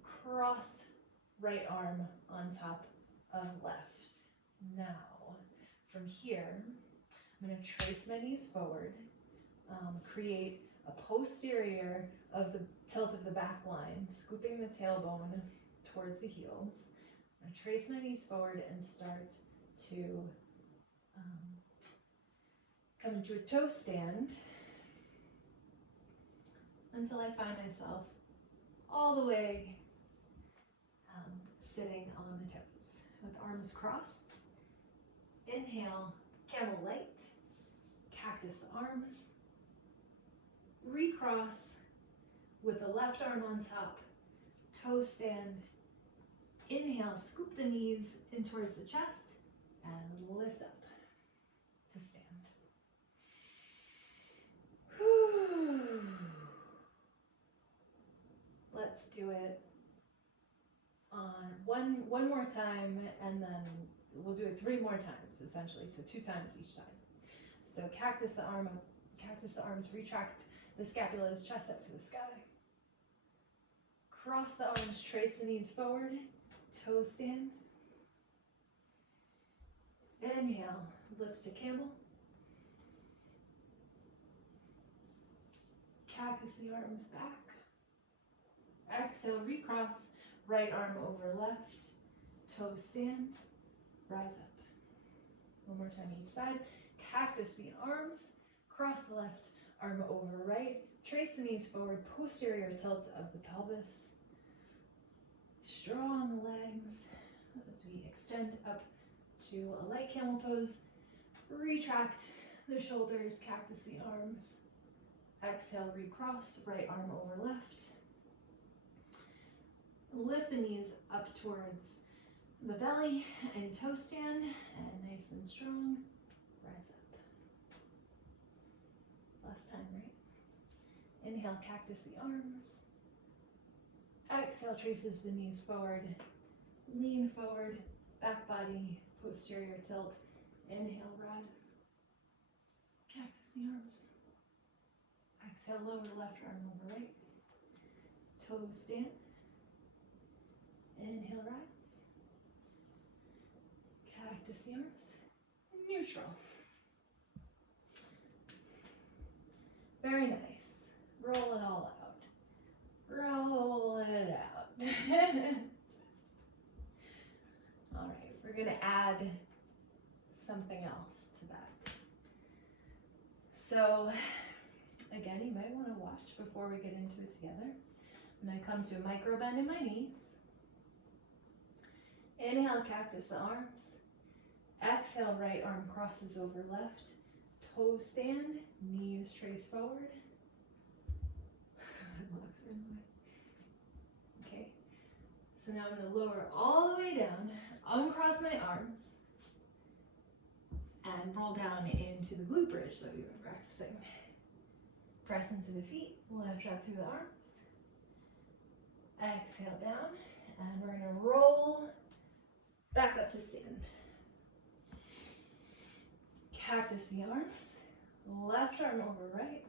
cross right arm on top of left. Now, from here, I'm gonna trace my knees forward, create a posterior of the tilt of the back line, scooping the tailbone towards the heels. I'm gonna trace my knees forward and start to come into a toe stand until I find myself all the way sitting on the toes with arms crossed. Inhale, camel light, cactus the arms, recross with the left arm on top, toe stand. Inhale, scoop the knees in towards the chest and lift up to stand. Whew. Let's do it on one more time, and then we'll do it 3 more times essentially, so 2 times each side. So cactus the arms, retract the scapula's chest up to the sky. Cross the arms, trace the knees forward, toe stand. Inhale, lifts to camel. Cactus the arms back. Exhale, recross, right arm over left, toe stand, rise up. One more time each side. Cactus the arms, cross the left arm over right, trace the knees forward, posterior tilt of the pelvis. Strong legs as we extend up to a light camel pose. Retract the shoulders, cactus the arms. Exhale, recross, right arm over left. Lift the knees up towards the belly and toe stand, and nice and strong, rise up. Last time, right? Inhale, cactus the arms. Exhale, traces the knees forward, lean forward, back body, posterior tilt. Inhale, rise. Cactus the arms. Exhale, lower left arm over right. Toe stand. Inhale, rise. Cactus the arms. Neutral. Very nice. Roll it all out. Roll it out. All right, we're going to add something else to that. So, again, you might want to watch before we get into it together. When I come to a micro bend in my knees, inhale, cactus the arms. Exhale, right arm crosses over left. Toe stand, knees trace forward. Okay, so now I'm going to lower all the way down, uncross my arms, and roll down into the glute bridge that we've been practicing. Press into the feet, lift out through the arms. Exhale down, and we're gonna roll back up to stand. Cactus the arms, left arm over right.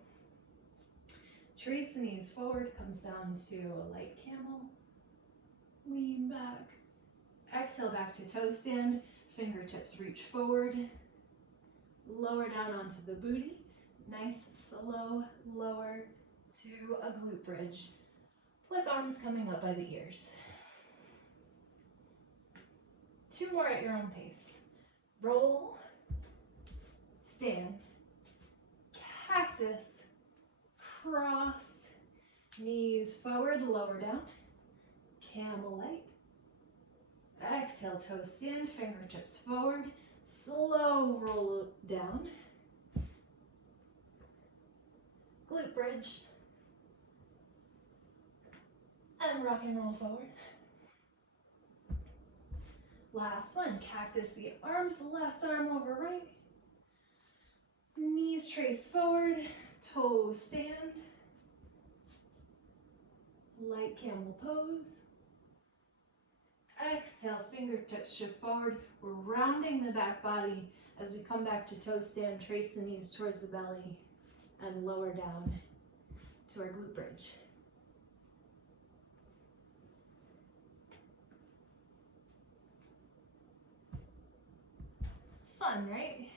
Trace the knees forward, comes down to a light camel. Lean back. Exhale back to toe stand, fingertips reach forward. Lower down onto the booty. Nice, slow, lower to a glute bridge with arms coming up by the ears. 2 more at your own pace. Roll, stand, cactus, cross, knees forward, lower down, camel light. Exhale, toe stand, fingertips forward, slow roll down, glute bridge, and rock and roll forward. Last one, cactus the arms, left arm over right, knees trace forward, toes stand, light camel pose. Exhale, fingertips shift forward. We're rounding the back body as we come back to toe stand, trace the knees towards the belly, and lower down to our glute bridge. Fun, right?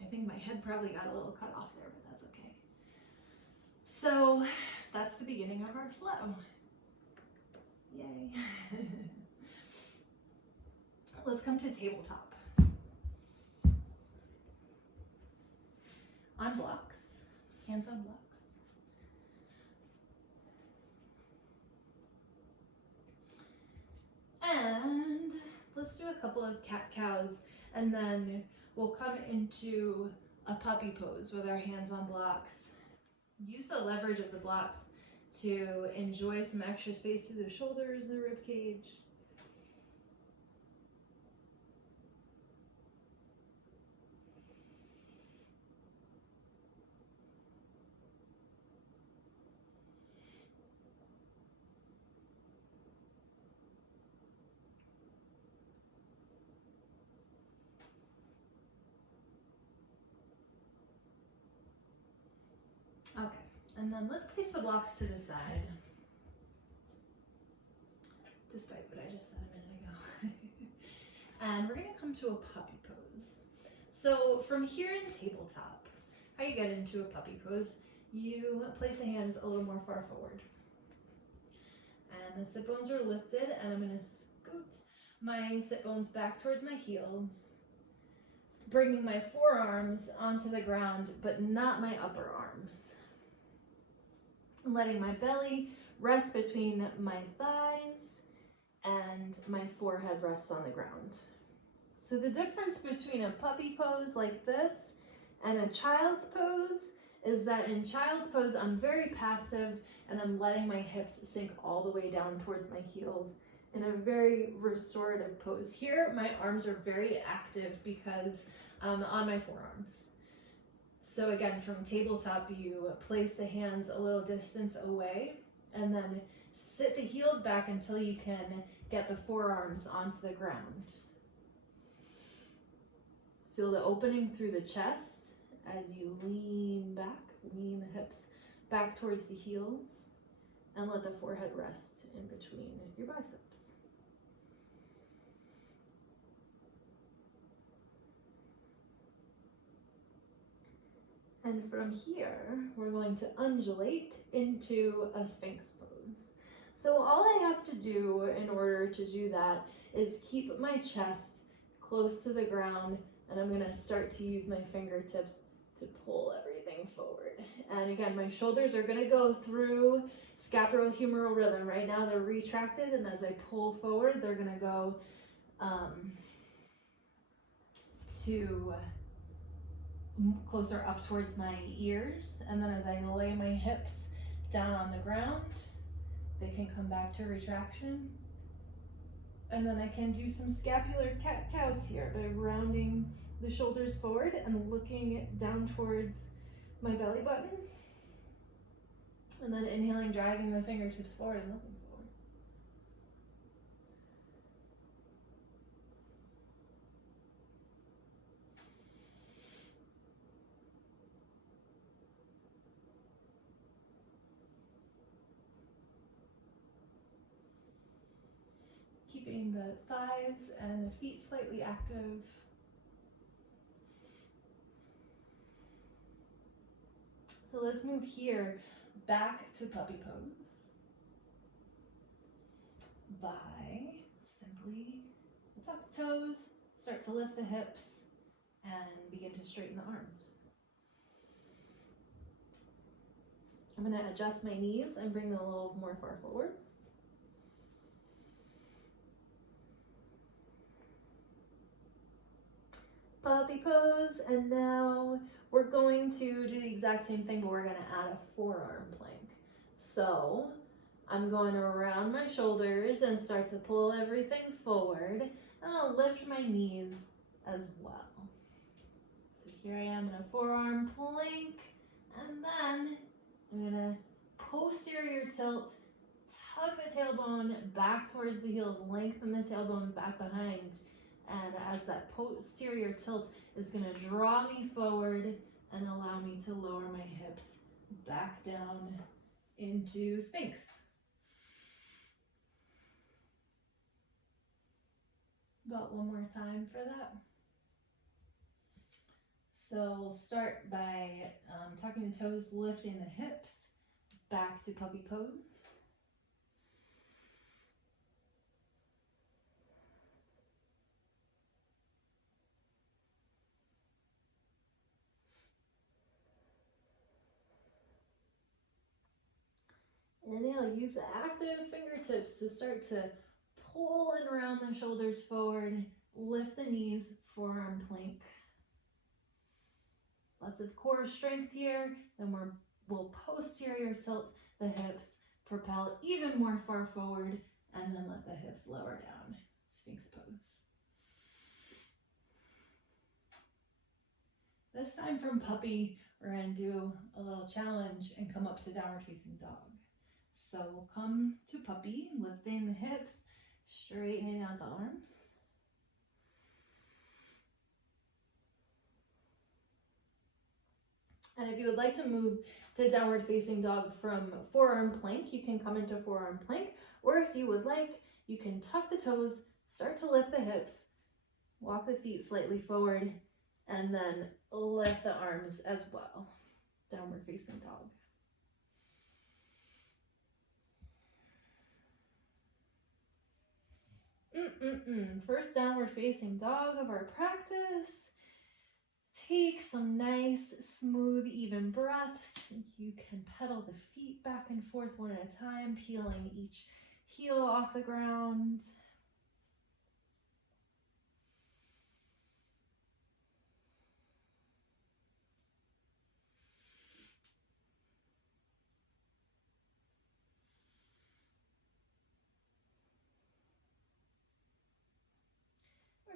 I think my head probably got a little cut off there, but that's okay. So that's the beginning of our flow. Yay. Let's come to tabletop. On blocks, hands on blocks. And let's do a couple of cat-cows, and then we'll come into a puppy pose with our hands on blocks. Use the leverage of the blocks to enjoy some extra space through the shoulders, the rib cage. Okay, and then let's place the blocks to the side, despite what I just said a minute ago. And we're gonna come to a puppy pose. So from here in tabletop, how you get into a puppy pose, you place the hands a little more far forward. And the sit bones are lifted, and I'm gonna scoot my sit bones back towards my heels, bringing my forearms onto the ground, but not my upper arms. Letting my belly rest between my thighs and my forehead rests on the ground. So the difference between a puppy pose like this and a child's pose is that in child's pose, I'm very passive and I'm letting my hips sink all the way down towards my heels in a very restorative pose. Here, my arms are very active because I'm on my forearms. So again, from tabletop, you place the hands a little distance away and then sit the heels back until you can get the forearms onto the ground. Feel the opening through the chest as you lean back, lean the hips back towards the heels, and let the forehead rest in between your biceps. And from here, we're going to undulate into a Sphinx pose. So all I have to do in order to do that is keep my chest close to the ground, and I'm gonna start to use my fingertips to pull everything forward. And again, my shoulders are gonna go through scapulohumeral rhythm. Right now they're retracted, and as I pull forward, they're gonna go to closer up towards my ears, and then as I lay my hips down on the ground, they can come back to retraction. And then I can do some scapular cat-cows here by rounding the shoulders forward and looking down towards my belly button. And then inhaling, dragging the fingertips forward and looking forward. keeping the thighs and the feet slightly active. So let's move here back to puppy pose by simply tuck the toes, start to lift the hips, and begin to straighten the arms. I'm going to adjust my knees and bring them a little more far forward. Puppy pose, and now we're going to do the exact same thing, but we're going to add a forearm plank. So I'm going to round my shoulders and start to pull everything forward, and I'll lift my knees as well. So here I am in a forearm plank, and then I'm going to posterior tilt, tug the tailbone back towards the heels, lengthen the tailbone back behind. And as that posterior tilt is going to draw me forward and allow me to lower my hips back down into Sphinx. About one more time for that. So we'll start by tucking the toes, lifting the hips, back to puppy pose. Inhale, use the active fingertips to start to pull and round the shoulders forward, lift the knees, forearm plank. Lots of core strength here, then we'll posterior tilt the hips, propel even more far forward, and then let the hips lower down, Sphinx pose. This time from puppy, we're going to do a little challenge and come up to downward facing dog. So we'll come to puppy, lifting the hips, straightening out the arms. And if you would like to move to downward facing dog from forearm plank, you can come into forearm plank, or if you would like, you can tuck the toes, start to lift the hips, walk the feet slightly forward, and then lift the arms as well. Downward facing dog. First downward facing dog of our practice. Take some nice, smooth, even breaths. You can pedal the feet back and forth one at a time, peeling each heel off the ground.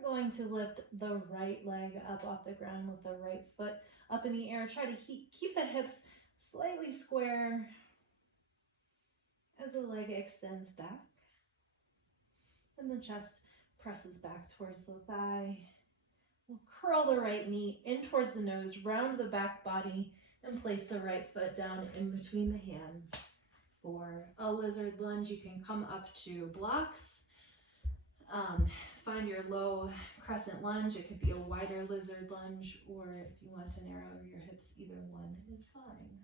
We're going to lift the right leg up off the ground with the right foot up in the air. Try to keep the hips slightly square as the leg extends back. And the chest presses back towards the thigh. We'll curl the right knee in towards the nose, round the back body, and place the right foot down in between the hands. For a lizard lunge, you can come up to blocks. Find your low crescent lunge. It could be a wider lizard lunge, or if you want to narrow your hips, either one is fine.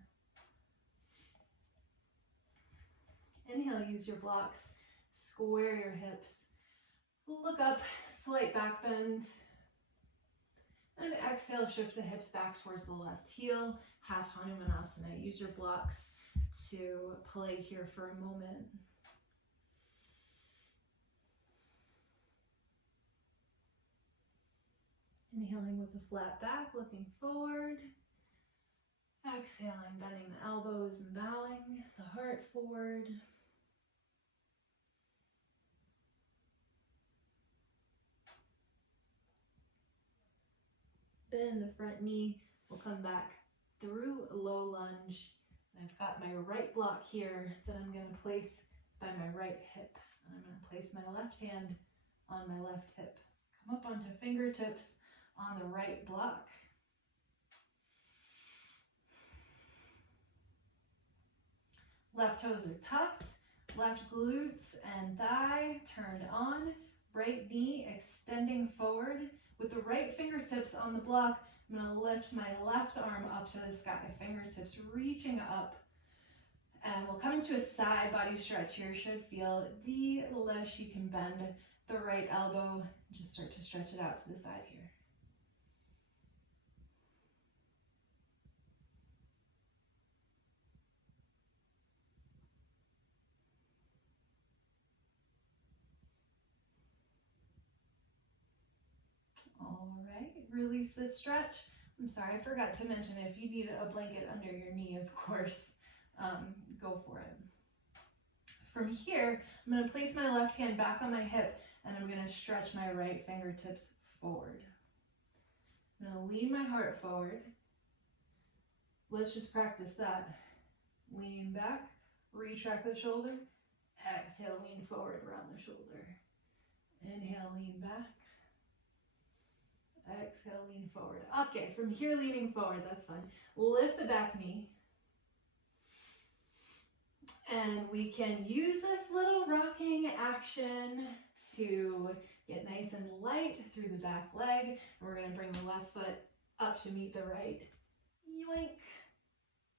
Inhale, use your blocks. Square your hips. Look up, slight back bend. And exhale, shift the hips back towards the left heel. Half Hanumanasana. Use your blocks to play here for a moment. Inhaling with the flat back, looking forward. Exhaling, bending the elbows and bowing the heart forward. Bend the front knee. We'll come back through a low lunge. I've got my right block here that I'm going to place by my right hip. And I'm going to place my left hand on my left hip. Come up onto fingertips on the right block. Left toes are tucked, left glutes and thigh turned on, right knee extending forward. With the right fingertips on the block, I'm going to lift my left arm up to the sky, fingertips reaching up. And we'll come into a side body stretch here. Should feel delish. You can bend the right elbow and just start to stretch it out to the side here. All right, release this stretch. I'm sorry, I forgot to mention, if you need a blanket under your knee, of course, go for it. From here, I'm going to place my left hand back on my hip, and I'm going to stretch my right fingertips forward. I'm going to lean my heart forward. Let's just practice that. Lean back, retract the shoulder. Exhale, lean forward, round the shoulder. Inhale, lean back. Exhale, lean forward. Okay, from here, leaning forward, that's fun. Lift the back knee. And we can use this little rocking action to get nice and light through the back leg. And we're going to bring the left foot up to meet the right. Yoink.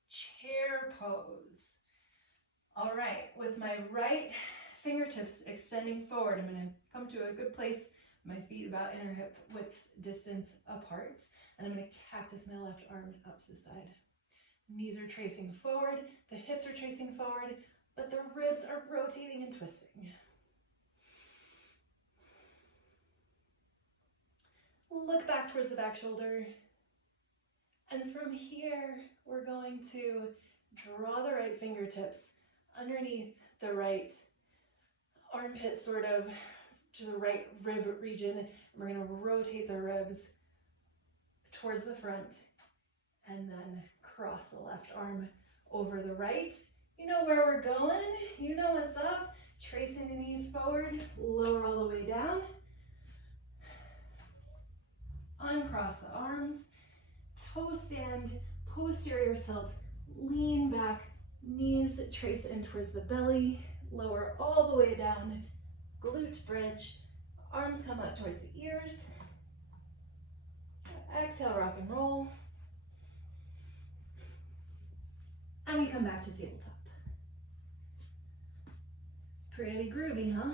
Chair pose. All right, with my right fingertips extending forward, I'm going to come to a good place. My feet about inner hip width distance apart. And I'm going to cactus my left arm up to the side. Knees are tracing forward, the hips are tracing forward, but the ribs are rotating and twisting. Look back towards the back shoulder. And from here, we're going to draw the right fingertips underneath the right armpit, sort of to the right rib region. We're going to rotate the ribs towards the front and then cross the left arm over the right. You know where we're going. You know what's up. Tracing the knees forward, lower all the way down. Uncross the arms. Toe stand, posterior tilt, lean back, knees trace in towards the belly, lower all the way down, glute bridge, arms come up towards the ears. Exhale, rock and roll. And we come back to tabletop. Pretty groovy, huh?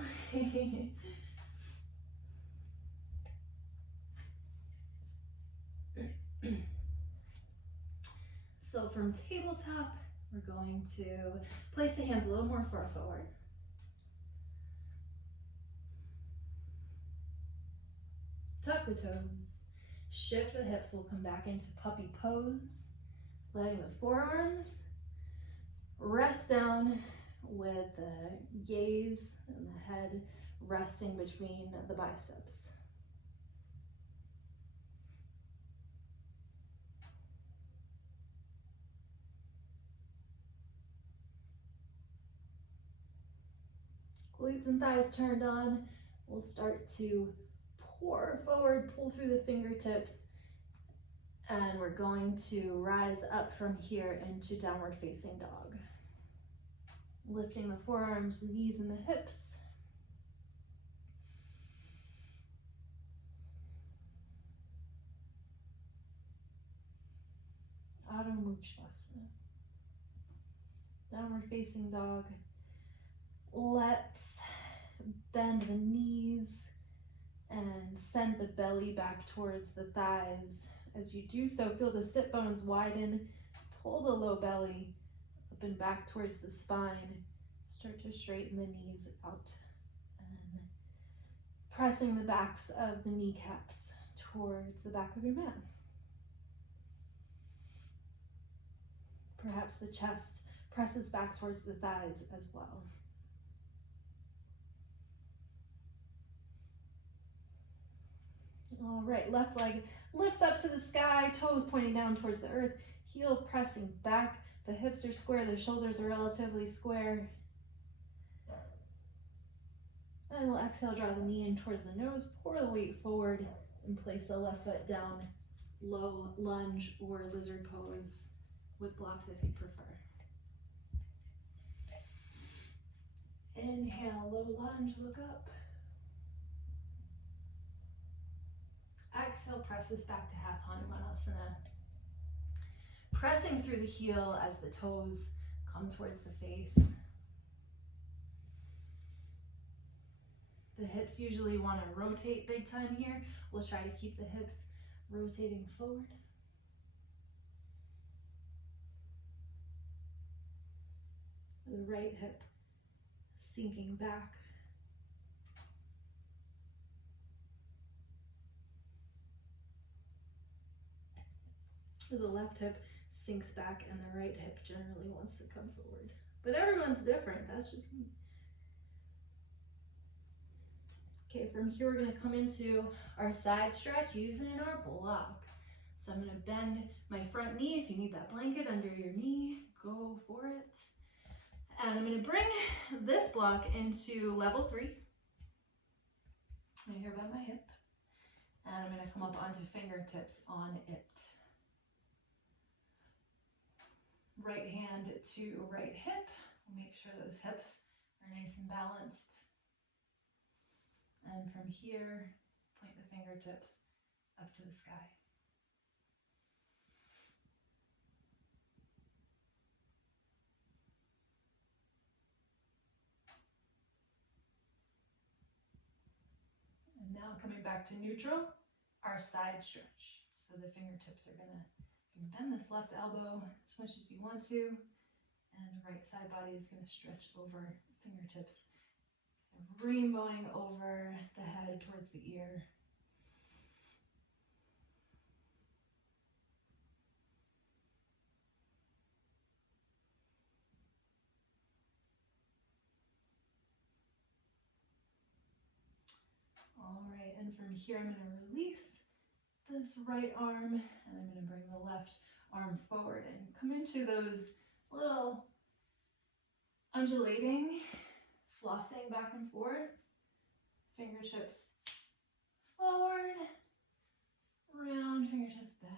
So from tabletop, we're going to place the hands a little more far forward. Tuck the toes. Shift the hips. We'll come back into puppy pose. Letting the forearms rest down with the gaze and the head resting between the biceps. Glutes and thighs turned on. We'll start to pour forward, pull through the fingertips, and we're going to rise up from here into downward facing dog. Lifting the forearms, the knees, and the hips. Adho Mukha. Downward facing dog. Let's bend the knees and send the belly back towards the thighs. As you do so, feel the sit bones widen. Pull the low belly up and back towards the spine. Start to straighten the knees out. And pressing the backs of the kneecaps towards the back of your mat. Perhaps the chest presses back towards the thighs as well. All right, left leg lifts up to the sky, toes pointing down towards the earth, heel pressing back. The hips are square, the shoulders are relatively square. And we'll exhale, draw the knee in towards the nose, pour the weight forward, and place the left foot down, low lunge or lizard pose with blocks if you prefer. Inhale, low lunge, look up. Exhale, press this back to half Hanumanasana. Pressing through the heel as the toes come towards the face. The hips usually want to rotate big time here. We'll try to keep the hips rotating forward. The right hip sinking back. The left hip sinks back and the right hip generally wants to come forward. But everyone's different, that's just me. Okay, from here we're gonna come into our side stretch using our block. So I'm gonna bend my front knee. If you need that blanket under your knee, go for it. And I'm gonna bring this block into level 3. Right here by my hip. And I'm gonna come up onto fingertips on it. Right hand to right hip. Make sure those hips are nice and balanced. And from here, point the fingertips up to the sky. And now coming back to neutral, our side stretch. So the fingertips are gonna bend this left elbow as much as you want to, and the right side body is gonna stretch over fingertips, rainbowing over the head towards the ear. All right, and from here I'm gonna release this right arm, and I'm gonna bring the left arm forward and come into those little undulating, flossing back and forth, fingertips forward, round, fingertips back.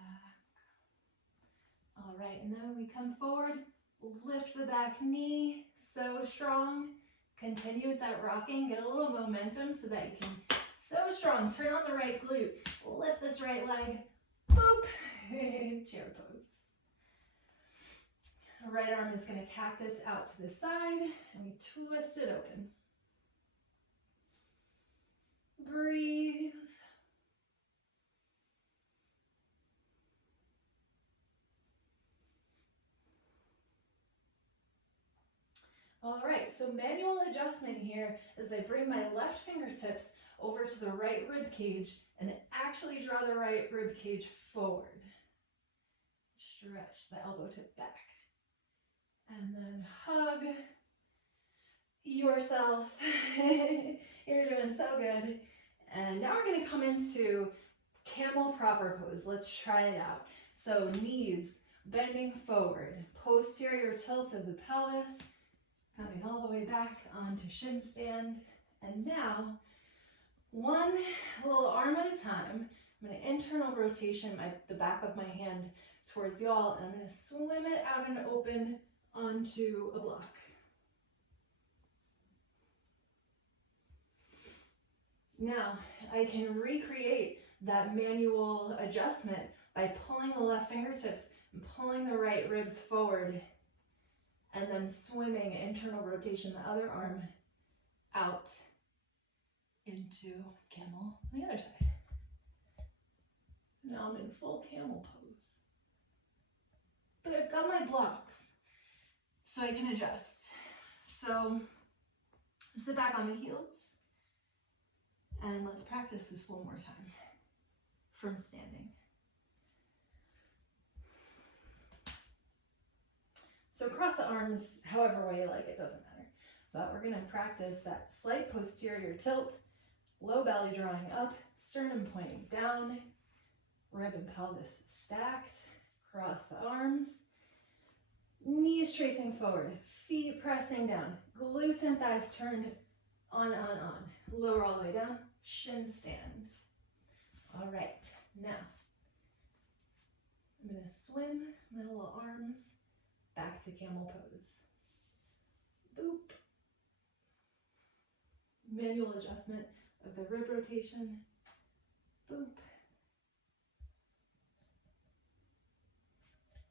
All right, and then when we come forward, lift the back knee, so strong. Continue with that rocking, get a little momentum so that you can, so strong, turn on the right glute, lift this right leg, boop, chair pose. Right arm is going to cactus out to the side, and we twist it open. Breathe. All right, so manual adjustment here as I bring my left fingertips over to the right rib cage and actually draw the right rib cage forward. Stretch the elbow tip back. And then hug yourself. You're doing so good. And now we're going to come into camel proper pose. Let's try it out. So knees bending forward, posterior tilt of the pelvis, coming all the way back onto shin stand. And now, one little arm at a time, I'm going to internal rotation the back of my hand towards y'all, and I'm going to swim it out and open onto a block. Now, I can recreate that manual adjustment by pulling the left fingertips and pulling the right ribs forward, and then swimming internal rotation, the other arm out into camel on the other side. Now I'm in full camel pose. But I've got my blocks, so I can adjust. So sit back on the heels, and let's practice this one more time from standing. So cross the arms however way you like, it doesn't matter. But we're gonna practice that slight posterior tilt, low belly drawing up, sternum pointing down, rib and pelvis stacked, cross the arms, knees tracing forward, feet pressing down, glutes and thighs turned on, lower all the way down, shin stand. All right, now I'm gonna swim my little arms back to camel pose. Boop. Manual adjustment of the rib rotation. Boop.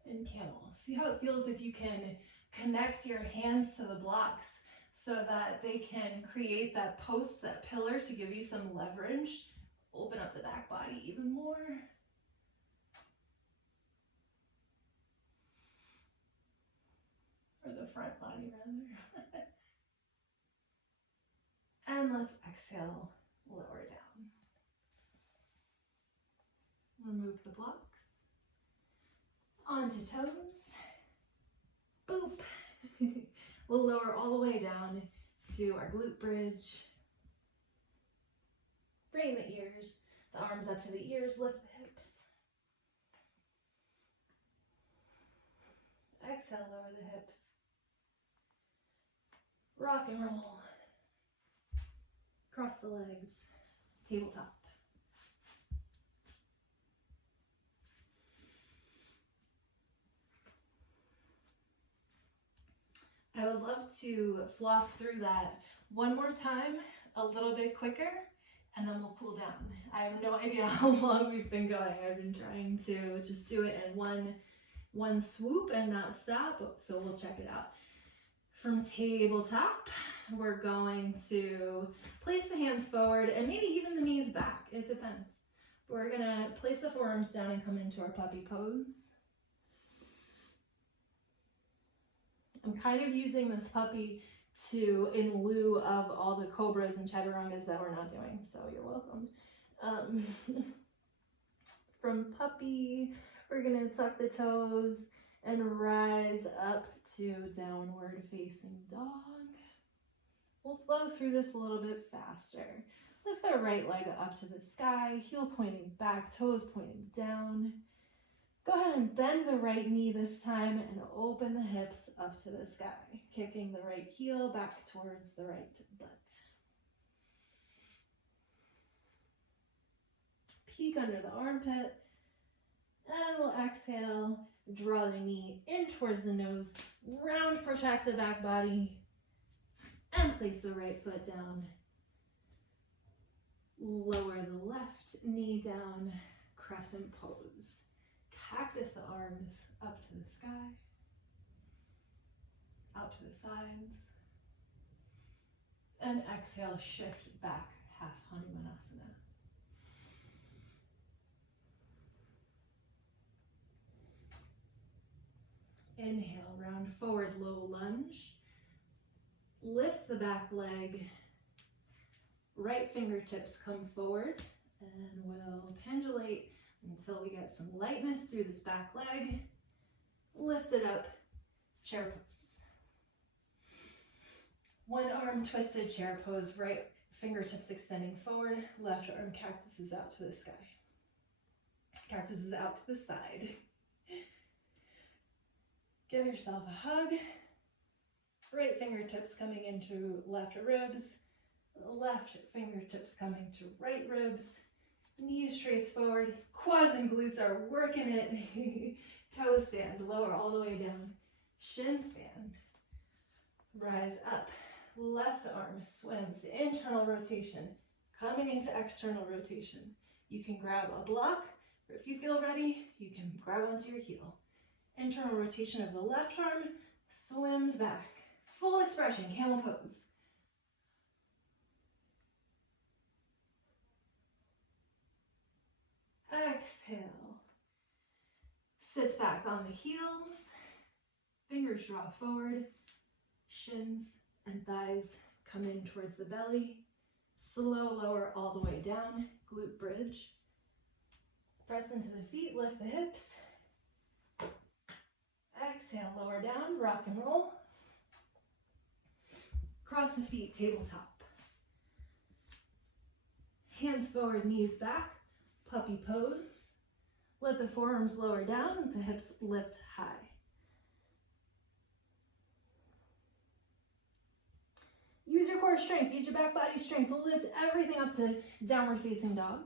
And camel. See how it feels if you can connect your hands to the blocks so that they can create that post, that pillar to give you some leverage. Open up the back body even more. Or the front body rather. And let's exhale, lower down. Remove the blocks. Onto toes. Boop. We'll lower all the way down to our glute bridge. Bring the ears, the arms up to the ears, lift the hips. Exhale, lower the hips. Rock and roll. Cross the legs, tabletop. I would love to floss through that one more time, a little bit quicker, and then we'll cool down. I have no idea how long we've been going. I've been trying to just do it in one swoop and not stop, so we'll check it out. From tabletop, we're going to place the hands forward and maybe even the knees back, it depends. We're gonna place the forearms down and come into our puppy pose. I'm kind of using this puppy in lieu of all the cobras and chaturangas that we're not doing, so you're welcome. From puppy, we're gonna tuck the toes and rise up to downward facing dog. We'll flow through this a little bit faster. Lift the right leg up to the sky, heel pointing back, toes pointing down. Go ahead and bend the right knee this time and open the hips up to the sky, kicking the right heel back towards the right butt. Peek under the armpit, and we'll exhale, draw the knee in towards the nose, round, protract the back body, and place the right foot down. Lower the left knee down, crescent pose. Cactus the arms up to the sky, out to the sides, and exhale, shift back, half Hanumanasana. Inhale, round forward, low lunge. Lifts the back leg, right fingertips come forward, and we'll pendulate until we get some lightness through this back leg. Lift it up, chair pose. One arm twisted chair pose, right fingertips extending forward, left arm cactuses out to the sky. Cactuses out to the side. Give yourself a hug. Right fingertips coming into left ribs, left fingertips coming to right ribs. Knees trace forward, quads and glutes are working it. Toe stand, lower all the way down. Shin stand. Rise up. Left arm swims, internal rotation, coming into external rotation. You can grab a block, or if you feel ready, you can grab onto your heel. Internal rotation of the left arm, swims back. Full expression, camel pose. Exhale. Sits back on the heels. Fingers draw forward. Shins and thighs come in towards the belly. Slow lower all the way down. Glute bridge. Press into the feet, lift the hips. Exhale, lower down, rock and roll. Cross the feet, tabletop. Hands forward, knees back. Puppy pose. Let the forearms lower down, the hips lift high. Use your core strength, use your back body strength. Lift everything up to downward facing dog.